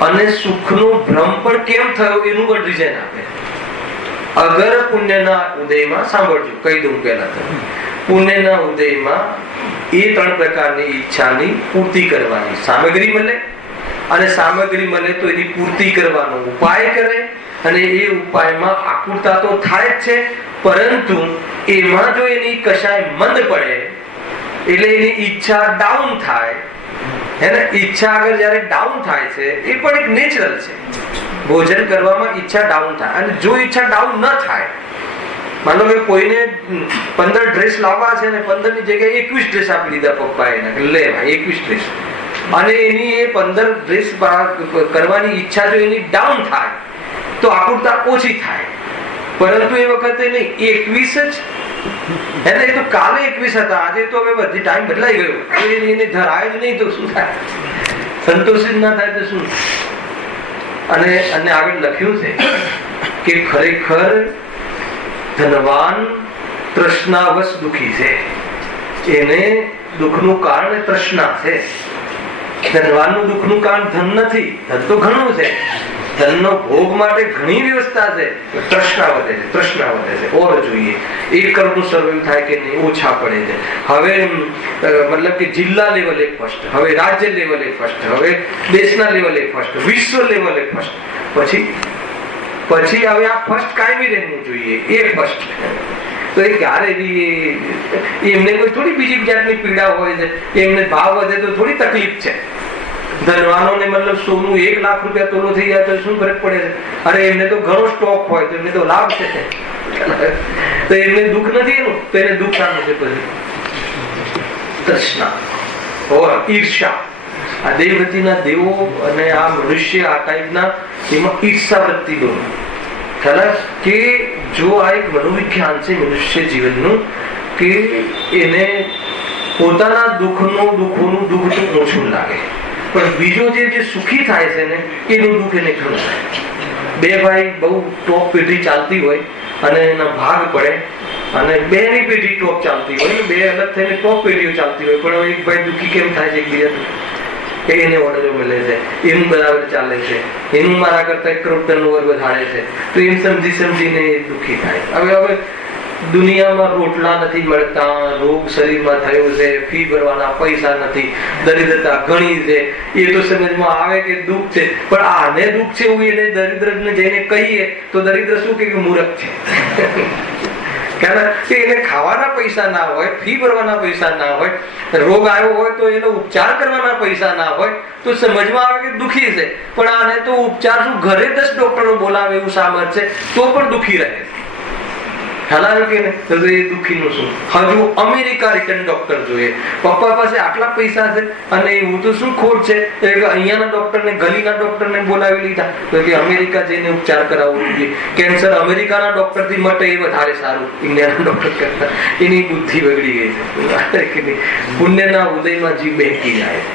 અને સુખનો ભ્રમ પણ કેમ થયો એનું પણ રીઝન આપે. અગર પુણ્યના ઉદયમાં, સાંભળજો, કહી દઉં પહેલા તો, પુણ્યના ઉદયમાં એ 3 પ્રકારની ઈચ્છાની પૂર્તિ કરવાની સામગ્રી મળે, અને સામગ્રી મળે તો એની પૂર્તિ કરવાનો ઉપાય કરે, અને એ ઉપાયમાં આકુરતા તો થાય જ છે, પરંતુ એમાં જો એની કશાય મંદ પડે એટલે એની ઈચ્છા ડાઉન થાય, હે ને? ઈચ્છા આગળ જયારે ડાઉન થાય છે એ પણ એક નેચરલ છે. ભોજન કરવામાં ઈચ્છા ડાઉન થાય, અને જો ઈચ્છા ડાઉન ન થાય, માનો કે કોઈને 15 ડ્રેસ લાવવા છે ને 15 ની જગ્યાએ 21 ડ્રેસ આપી દીધા પપ્પાએ, લે ભાઈ 21 ડ્રેસ, અને એની એ 15 ડ્રેસ કરવાની ઈચ્છા જો એની ડાઉન થાય તો આકુરતા ઓછી થાય. પરંતુ એ વખતે નહીં, 21 જ, એને એ તો કાલે 21 હતા, આજે તો હવે બધી ટાઈમ બદલાઈ ગયો, એને ધરાય જ નહીં તો શું થાય? સંતોષ જ ના થાય તો શું? અને આગળ લખ્યું છે કે ખરેખર ધનવાન તૃષ્ણાવશ દુઃખી છે. એને દુઃખનું કારણ તૃષ્ણા છે. ધનવાનનું દુઃખનું કારણ ધન નથી. ધન તો ઘણું છે, ધનનો ભોગ માટે ઘણી વ્યવસ્થા છે. તૃષ્ણા વધે છે, ઓર જોઈએ. 1 કરોડનું સર્વે થાય કે નહીં, ઓછા પડે છે. હવે મતલબ કે જિલ્લા લેવલે ફર્સ્ટ, હવે રાજ્ય લેવલે ફર્સ્ટ, હવે દેશના લેવલે ફર્સ્ટ, વિશ્વ લેવલે ફર્સ્ટ. પછી હવે આ ફર્સ્ટ કાયમી રહેવું જોઈએ, એ ફર્સ્ટ. તો એ ક્યારે એમને કોઈ થોડી બીજી જાતની પીડા હોય છે, એમને ભાવ વધે તો થોડી તકલીફ છે. ધનવાનોને મતલબ સોનું 1 લાખ રૂપિયા તોલો થઈ જાય તો શું ફરક પડે છે? અરે એમને તો ઘણો સ્ટોક હોય તો એમને તો લાભ છે. તો એમને દુઃખ નથી એનું, તો એને દુઃખ શાનું છે? પછી તૃષ્ણા, ઈર્ષા. આ દેવવૃત્તિના દેવો અને આ મનુષ્ય આ ટાઈપના, એમાં ઈર્ષા વૃત્તિ બહુ. ખ્યાલ કે જો આ એક મનોવિજ્ઞાન છે મનુષ્ય જીવનનું, કે એને પોતાના દુઃખનું દુઃખ તો ઓછું લાગે, પણ બીજો જે સુખી થાય છે ને એનું દુઃખ એને ઘણું થાય. 2 ભાઈ બહુ ટોપ પેઢી ચાલતી હોય અને એના ભાગ પડે, અને 2ની પેઢી ટોપ ચાલતી હોય, 2 અલગ થઈને ટોપ પેઢીઓ ચાલતી હોય, પણ એક ભાઈ દુઃખી કેમ થાય છે એકબીજાથી? કે એને ઓર્ડરો મળે છે, એનું બરાબર ચાલે છે, એનું મારા કરતા 1 કરોડ ટર્નઓવર વધારે છે, તો એમ સમજીને દુઃખી થાય. હવે દુનિયામાં રોટલા નથી મળતા, રોગ શરીરમાં થયો છે, ફી ભરવાના પૈસા નથી, દરિદ્રતા ઘણી છે, એ તો સમજમાં આવે કે દુઃખ છે. પણ આને દુઃખ છે એવું એને દરિદ્રને જઈને કહીએ તો દરિદ્ર શું કે મૂર્ખ છે. એને ખાવાના પૈસા ના હોય, ફી ભરવાના પૈસા ના હોય, રોગ આવ્યો હોય તો એનો ઉપચાર કરવાના પૈસા ના હોય, તો સમજમાં આવે કે દુઃખી છે. પણ આને તો ઉપચાર શું, ઘરે 10 ડોક્ટરો બોલાવે એવું સામર્થ્ય છે તો પણ દુઃખી રહે છે. દુઃખીનું શું? હજુ અમેરિકા રિટર્ન ડોક્ટર જોઈએ, પપ્પા પાસે આટલા પૈસા છે અને એવું તો શું ખોટ છે? અહીંયાના ડોક્ટરને, ગલીના ડોક્ટરને બોલાવી લીધા તો કે અમેરિકા જઈને ઉપચાર કરાવવો જોઈએ. કેન્સર અમેરિકાના ડોક્ટર થી મટે એ વધારે સારું ઇન્ડિયાના ડોક્ટર કરતા. એની બુદ્ધિ બગડી ગઈ છે. પુણ્યના ઉદયમાં જીવ બેસી જાય છે.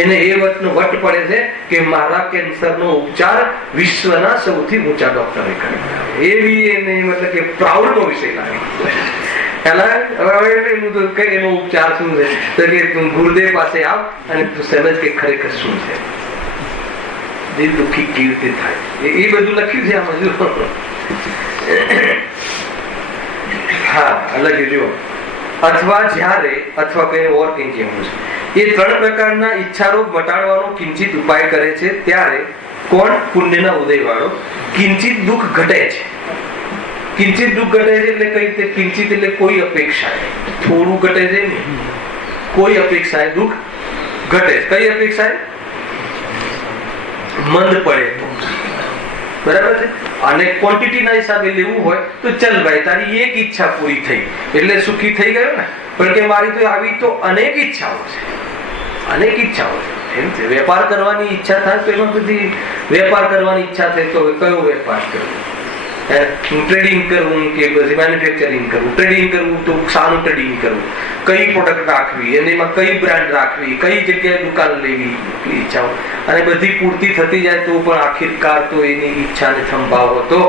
એને એ વટનો વટ પડે છે કે મારા કેન્સરનો ઉપચાર વિશ્વના સૌથી ઊંચા ડોક્ટરે કર્યો. એવી એને મતલબ કે પ્રાઉડનો વિષય લાગે. એનો ઉપચાર શું છે? તો કે તું ગુરુદેવ પાસે આવ અને તું સમજ કે ખરેખર શું છે. દિલ દુઃખી કેવી રીતે થાય એ બધું લખ્યું છે આમાં. હા અલગ જો અથવા જ્યારે અથવા કઈ ઓર કઈ કહેવું છે, એ 3 પ્રકારના ઈચ્છારોગ મટાડવાનો કિંચિત ઉપાય કરે છે ત્યારે કોણ? પુણ્યના ઉદય વાળો. કિંચિત દુઃખ ઘટે છે. કિંચિત દુઃખ ઘટે છે એટલે કઈ રીતે? કિંચિત એટલે કોઈ અપેક્ષા, થોડું ઘટે છે ને, કોઈ અપેક્ષા દુઃખ ઘટે. કઈ અપેક્ષા? મંદ પડે તો, બરાબર છે. અને ક્વોન્ટિટીના હિસાબે લેવું હોય તો ચલ ભાઈ તારી એક ઈચ્છા પૂરી થઈ એટલે સુખી થઈ ગયો ને. પણ કે મારી તો આવી તો અનેક ઈચ્છાઓ છે, અનેક ઈચ્છાઓ છે. એમ છે વેપાર કરવાની ઈચ્છા થાય તો એમાં બધી વેપાર કરવાની ઈચ્છા થાય તો કયો વેપાર કરવો? ટ્રેડિંગ કરવું કે પછી મેન્યુફેક્ચરિંગ કરવું? ટ્રેડિંગ કરવું તો શાનું ટ્રેડિંગ કરવું? કઈ પ્રોડક્ટ રાખવી અને એમાં કઈ બ્રાન્ડ રાખવી, કઈ જગ્યાએ દુકાન લેવી, એટલી ઈચ્છાઓ. અને બધી પૂર્તિ થતી જાય તો પણ આખિરકાર તો એની ઈચ્છાને સંભાવ હોતો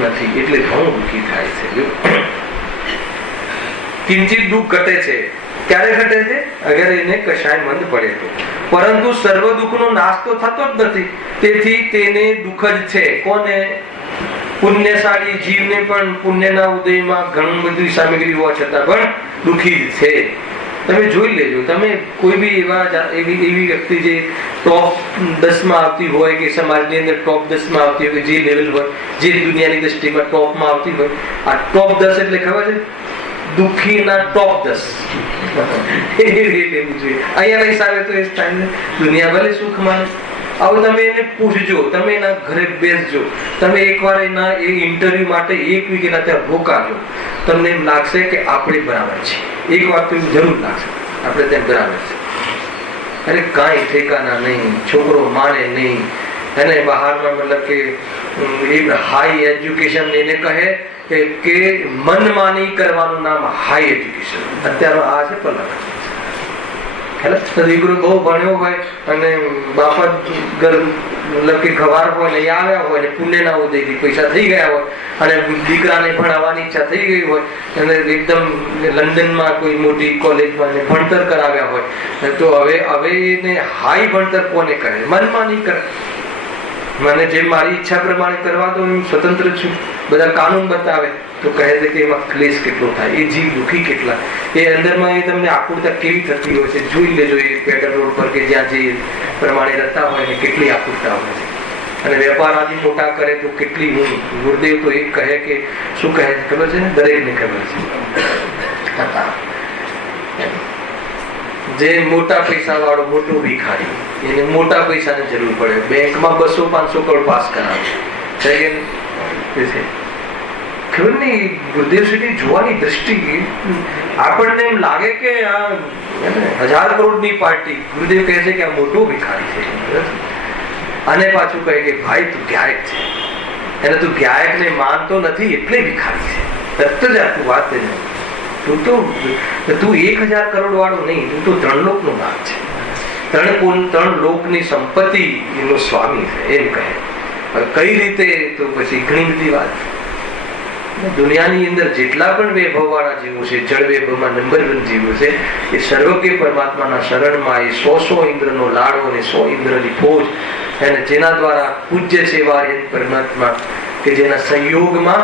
નથી, એટલે ઘણું દુઃખી થાય છે. કિંચિત દુઃખ ઘટે છે. ક્યારે ઘટે છે? અગર એને કશાય મંદ પડે તો. પરંતુ સર્વ દુઃખનો નાશ તો થતો જ નથી, તેથી તેને દુઃખ જ છે. કોને? પુણ્યશાળી જીવને પણ પુણ્યના ઉદયમાં ઘણું બધું સામગ્રી હોવા છતાં પણ દુઃખી છે. તમે જોઈ લેજો, તમે કોઈ બી એવી વ્યક્તિ જે ટોપ 10 માં આવતી હોય કે સમાજની અંદર ટોપ 10 માં આવતી હોય, જે લેવલ હોય, જે દુનિયાની દ્રષ્ટિમાં ટોપમાં આવતી હોય, આ ટોપ 10 એટલે ખબર છે? દુઃખીના ટોપ 10 અહીંયા હિસાબે તો એ થાય ને. દુનિયા ભલે સુખ માને. હવે તમે એને પૂછજો, તમે એના ઘરે બેસજો, તમે એકવાર એના એ ઇન્ટરવ્યુ માટે 1 વીક એના ત્યાં રોકાજો, તમને એમ લાગશે કે આપણે બરાબર છે. એક વાર તો જરૂર લાગશે આપણે ત્યાં બરાબર છે. અરે કાંઈ ઠેકાના નહીં, છોકરો માને નહીં, એને બહારમાં મતલબ કે હાઈ એજ્યુકેશન એને કહે કે મનમાની કરવાનું નામ હાઈ એજ્યુકેશન. અત્યારે આ છે પલક. દીકરો બહુ ભણ્યો હોય અને બાપા મતલબ કે ગવાર હોય ને આવ્યા હોય ને પુણ્યના ઉદયથી પૈસા થઈ ગયા હોય અને દીકરાને ભણાવવાની ઈચ્છા થઈ ગઈ હોય અને એકદમ લંડનમાં કોઈ મોટી કોલેજમાં ભણતર કરાવ્યા હોય તો હવે એને હાઈ ભણતર કોને કરે? મનમાં નહીં કરે. મને જે મારી ઈચ્છા પ્રમાણે કરવા દો, હું સ્વતંત્ર છું. બધા કાનૂન બતાવે તો કહે છે કે એમાં ક્લેશ કેટલો થાય, એ જીવ દુઃખી કેટલા, એ અંદરમાં એ તમને આકુરતા કેવી થતી હોય છે જોઈ લેજો. એ પેડર રોડ પર કે જ્યાં જે પ્રમાણે રહેતા હોય ને કેટલી આકુરતા હોય છે. અને વેપાર આદિ મોટા કરે તો કેટલી હું. ગુરુદેવ તો એક કહે કે શું કહે છે ખબર છે ને? દરેકને ખબર છે. જે મોટા પૈસા વાળો મોટો ભિખારી, એને મોટા પૈસાની જરૂર પડે, બેંકમાં 200-500 કરોડ પાસ કરાવે. ખબર નહીં ગુરુદેવશ્રીની જોવાની દ્રષ્ટિ આપણને એમ લાગે કે આ 1000 કરોડની પાર્ટી. ગુરુદેવ કહે છે કે આ મોટો ભિખારી છે. અને પાછું કહે કે ભાઈ તું ગાયક છે, એને તું ગાયકને માનતો નથી એટલે ભિખારી છે. તરત જ આખું વાત છે. તું 1000 કરોડ વાળો નહીં, તું તો 3 લોકનો નાથ છે. 3 લોકની સંપત્તિ એનો સ્વામી છે એમ કહે. કઈ રીતે? તો પછી ઘણી બધી વાત. દુનિયાની અંદર જેટલા પણ વૈભવ વાળા જીવો છે, જળ વૈભવમાં નંબર 1 જીવો છે, એ સર્વકે પરમાત્માના શરણમાં એ 100 ઇન્દ્રનો લાડો અને 100 ઇન્દ્રની ફોજ, અને જેના દ્વારા પૂજ્ય છે વાર્ય પરમાત્મા, કે જેના સંયોગમાં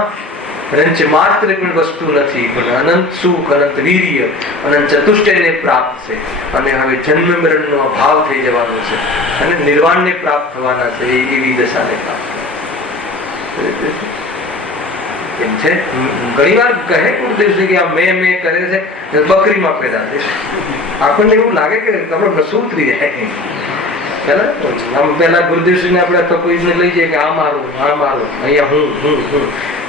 રંચ માત્ર પણ વસ્તુ નથી, પણ અનંત સુખ, અનંત વીર્ય, અનંત ચતુષ્ટયને પ્રાપ્ત છે. અને હવે જન્મ મરણનો અભાવ થઈ જવાનો છે અને નિર્વાણને પ્રાપ્ત થવાના છે. એવી દશાને પ્રાપ્ત એમ છે. ઘણી વાર કહે ગુરુદેવ કે આ મેં કરે છે બકરીમાં પેદા છે. આપણને એવું લાગે કે આપણો નસો ઉતરી જાય. પેલા ગુરુદેવશ્રીને આપણે તો કોઈને લઈ જાય કે આ મારું, આ મારું, અહીંયા હું.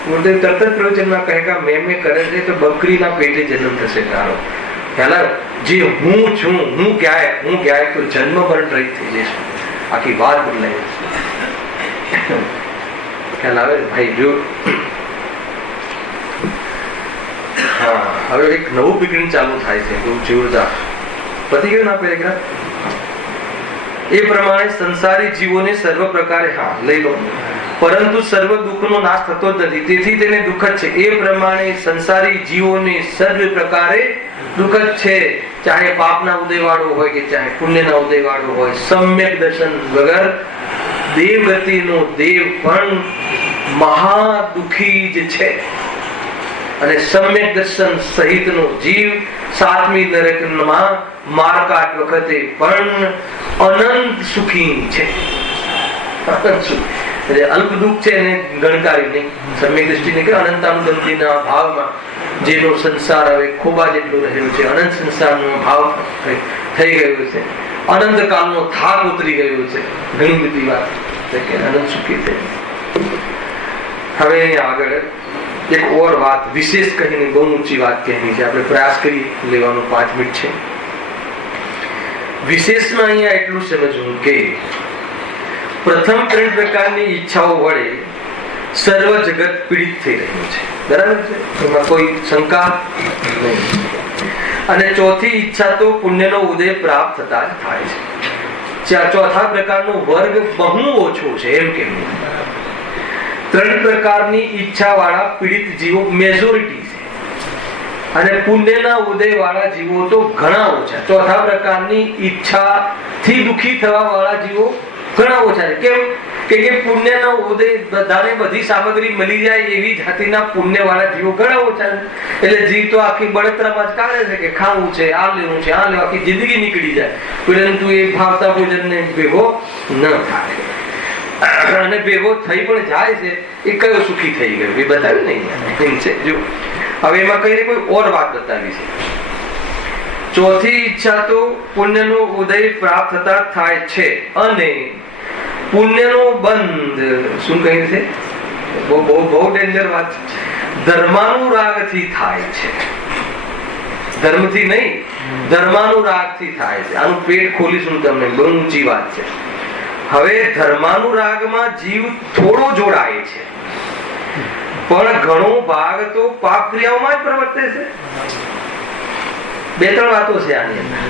ગુરુદેવ તરત જ પ્રવચનમાં કહે કે મેં કરે છે તો બકરીના પેટે જન્મ થશે તારો. પેલા જે હું છું, હું ગાયક તો જન્મ મરણ રહિત થઈ જઈશ. આખી વાત બદલાઈ. ખ્યાલ આવે ભાઈ? જો હા, હવે એક નવું પિકનિક ચાલુ થાય છે, બહુ જોરદાર. પતી ગયું ના પેરેગ્રાફ? એ પ્રમાણે સંસારી જીવોને સર્વ પ્રકારે હા લઈ લો, પરંતુ સર્વ દુઃખનો નાશ થતો જ નથી, તેથી તેને દુઃખ જ છે. એ પ્રમાણે સંસારી જીવોને સર્વ પ્રકારે દુઃખ જ છે. ચાહે પાપના ઉદયવાળો હોય કે ચાહે પુણ્યના ઉદયવાળો હોય, સમ્યક દર્શન વગર દેવગતિનો દેવ પણ મહાદુખી જ છે. અને સમ્યક દર્શન સહિતનો જીવ 7મી નરકમાં મારકાટ વખતે પણ અનંત સુખી છે. અનંત સુખી એટલે અલ્પ દુઃખ છે એને ગણકારી નહીં. સમ્યક દ્રષ્ટિને કે અનંતાનુબંધીના ભાવમાં જેનો સંસાર હવે ખોબા જેટલો રહ્યો છે, અનંત સંસારનો ભાવ થઈ ગયો છે, અનંત કાળનો થાક ઉતરી ગયો છે. ઘણી બધી વાત કે અનંત સુખી છે. હવે આગળ એક ઓર વાત વિશેષ કહીને બહુ ઊંચી વાત કહેવી છે. આપણે પ્રયાસ કરી લેવાનો 5 મિનિટ છે. વિશેષમાં અહીંયા એટલું સમજવું કે પ્રથમ 3 પ્રકારની ઈચ્છાઓ વડે સર્વ જગત પીડિત થઈ રહ્યું છે. બરાબર છે, એમાં કોઈ શંકા નહીં. અને ચોથી ઈચ્છા તો પુણ્યનો ઉદય પ્રાપ્ત થતા જ થાય છે. ચોથા પ્રકારનો વર્ગ બહુ ઓછો છે એમ કેવું. 3 પ્રકારની ઈચ્છા વાળા પીડિત જીવો મેજોરિટી છે અને પુણ્યના ઉદય વાળા જીવો તો ઘણા ઓછા. ચોથા પ્રકારની ઈચ્છા થી દુખી થવા વાળા જીવો ઘણા ઓછા છે. કેમ કે પુણ્યના ઉદય બધાને બધી સામગ્રી મળી જાય એવી જાતિના પુણ્ય વાળા જીવો ઘણા ઓછા છે. એટલે જીવ તો આખી બળતરામાં જ કાઢે છે કે ખાવું છે, આ લેવું છે, આ લેવું, આખી જિંદગી નીકળી જાય, પરંતુ એ ભાવતા ભોજનને ભેગો ન થાય. અને ભેગો થઈ પણ જાય છે એ કયો સુખી થઈ ગયો એ બતાવ્યું નહીં છે. જો હવે એમાં કઈ કોઈ ઓર વાત બતાવી છે. ચોથી ઈચ્છા તો પુણ્યનો ઉદય પ્રાપ્ત થતા થાય છે અને પુણ્યનો બંધ શું કહ્યું છે? બહુ ડેન્જર વાત છે. ધર્માનુરાગથી થાય છે. ધર્મથી નહીં, ધર્માનુરાગથી થાય છે. આનું પેટ ખોલીશું તમને, બહુ ઊંચી વાત છે. હવે ધર્માનુરાગમાં જીવ થોડો જોડાય છે પણ ઘણો ભાગ તો પાપ ક્રિયાઓમાં જ પ્રવર્તે છે. 2-3 વાતો છે આની અંદર.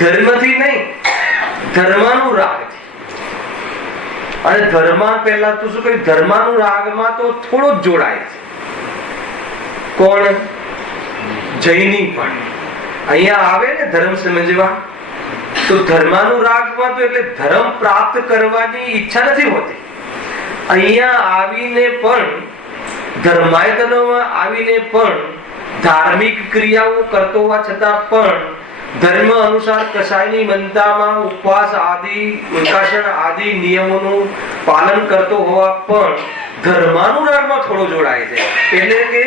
ધર્મથી નહીં, ધર્માનુરાગથી. અને ધર્મા પહેલા તો શું કહ્યું? ધર્માનુરાગમાં તો થોડો જ જોડાય છે. કોણ? જૈની પણ અહીંયા આવે ને ધર્મ સમજવા, તો ધર્માનુરાગમાં તો એટલે ધર્મ પ્રાપ્ત કરવાની ઈચ્છા નથી હોતી. અહીંયા આવીને પણ ધર્માયતનમાં આવીને પણ ધાર્મિક ક્રિયાઓ કરતો હોવા છતાં પણ ધર્મ અનુસાર કસાયની મંતામાં ઉપવાસ આદિ ઉત્કાસન આદિ નિયમોનું પાલન કરતો હોવા પણ ધર્માનુરાગમાં થોડો જોડાય છે. એટલે કે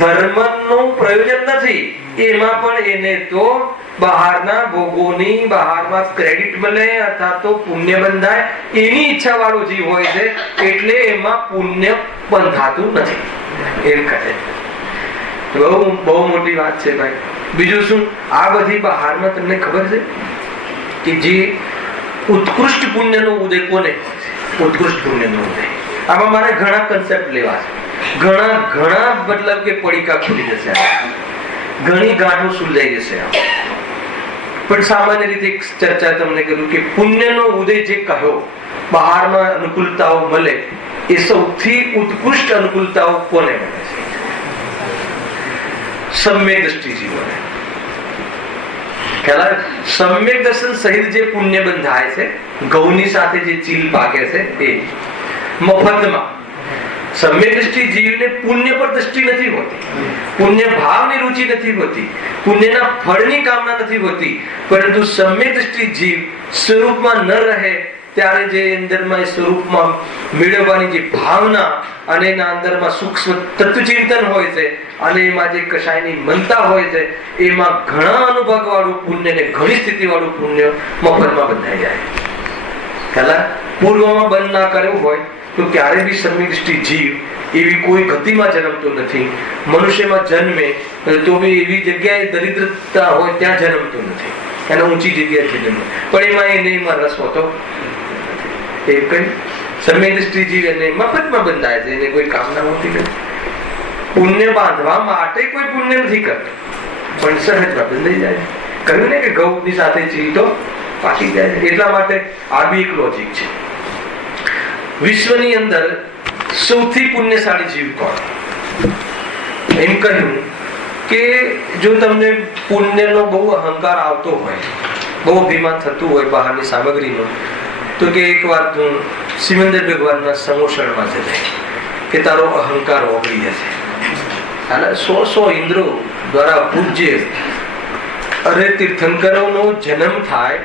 ધર્મનું પ્રયોજન નથી એમાં પણ એને તો બહારના ભોગોની બહારમાં ક્રેડિટ મળે અથવા તો પુણ્ય બંધાય એની ઈચ્છા વાળો જીવ હોય છે. એટલે એમાં પુણ્ય બંધાતું નથી એમ કહે. બહુ મોટી વાત છે ભાઈ. બીજું શું? આ બધી બહારમાં તમને ખબર છે કે જે ઉત્કૃષ્ટ પુણ્યનો ઉદય કોને? ઉત્કૃષ્ટ પુણ્યનો ઉદય. આમાં મારે ઘણા કન્સેપ્ટ લેવા છે. ઘણા મતલબ કે પડીકા ખુલી જશે, ઘણી ગાંઠો સુલઝાઈ જશે. પણ સામાન્ય રીતે એક ચર્ચા તમને કરું કે પુણ્યનો ઉદય જે કહ્યો, બહારમાં અનુકૂળતાઓ મળે એ સૌથી ઉત્કૃષ્ટ અનુકૂળતાઓ કોને મળે છે? સમ્યક દ્રષ્ટિ જીવોને. સમ્યક દર્શન સહિત જે પુણ્ય બંધાય છે, ઘઉંની સાથે જે ચીલ પાકે છે એ મફતમાં. સમ્યક દ્રષ્ટિ જીવને પુણ્ય પર દ્રષ્ટિ નથી હોતી, પુણ્ય ભાવની રુચિ નથી હોતી, પુણ્યના ફળની કામના નથી હોતી, પરંતુ સમ્યક દ્રષ્ટિ જીવ સ્વરૂપમાં ન રહે ત્યારે જે અંદરમાં સ્વરૂપમાં મેળવવાની જે ભાવના અને એના અંદરમાં સૂક્ષ્મ તત્વચિંતન હોય છે અને એમાં જે કશાયની મનતા હોય છે એમાં ઘણા અનુભવ વાળું પુણ્ય ને ઘણી સ્થિતિ વાળું પુણ્ય મફતમાં બંધાઈ જાય. પહેલા પૂર્વમાં બંધ ના કર્યું હોય તો ક્યારે બી સમ્યક દ્રષ્ટિ જીવ એવી કોઈ ગતિમાં જન્મતો નથી. મનુષ્યમાં જન્મે તો બી એવી જગ્યાએ દરિદ્રતા હોય ત્યાં જન્મતો નથી, એને ઊંચી જગ્યાએ જન્મે, પણ એમાં રસ હોતો એ કઈ સમ્યક દ્રષ્ટિ જીવ એને મફતમાં બંધાય છે, એને કોઈ કામના હોતી નથી. પુણ્ય બાંધવા માટે કોઈ પુણ્ય નથી કરતો, પણ સહજમાં બંધાઈ જાય. કહ્યું ને કે ઘઉંની સાથે ચીલ તો પાકી જાય. એટલા માટે આ બી એક લોજિક છે. વિશ્વની અંદર સૌથી પુણ્યશાળી જીવ કોણ? એમ કહ્યું કે જો તમને પુણ્યનો બહુ અહંકાર આવતો હોય, બહુ અભિમાન થતું હોય બહારની સામગ્રીનો, તો કે એકવાર તું સિમંદર ભગવાનના સમોષણમાં જજે કે તારો અહંકાર ઓગળી જશે. અને 100 ઇન્દ્રો દ્વારા પૂજ્ય અરે તીર્થંકરોનો જન્મ થાય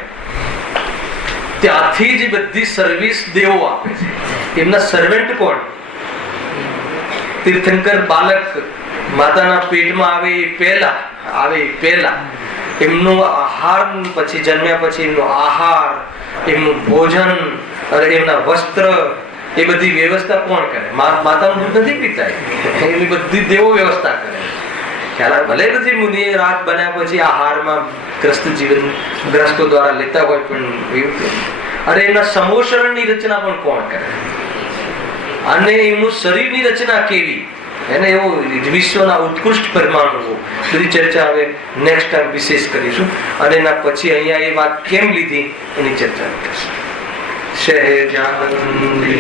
ત્યાંથી જ બધી સર્વિસ દેવો આપે છે. એમના સર્વેન્ટ કોણ? તીર્થંકર બાલક માતાના પેટમાં આવે પહેલા એમનો આહાર, પછી જન્મ્યા પછી એમનો આહાર, એમનું ભોજન અને એમના વસ્ત્ર, એ બધી વ્યવસ્થા કોણ કરે? માતાનું દૂધ નથી પીતા, એની બધી દેવો વ્યવસ્થા કરે. ખ્યાલ ભલે બધી મુનિએ રાત બન્યા પછી આહારમાં ગ્રસ્તો દ્વારા લેતા હોય, પણ એવું અરે એમના સમોષણની રચના પણ કોણ કરે? અને એમનું શરીરની રચના કેવી, એને એવો વિશ્વના ઉત્કૃષ્ટ પરમાણુઓ, બધી ચર્ચા હવે નેક્સ્ટ ટાઈમ વિશેષ કરીશું. અને એના પછી અહીંયા એ વાત કેમ લીધી એની ચર્ચા કરીશું. શહેજાનંદી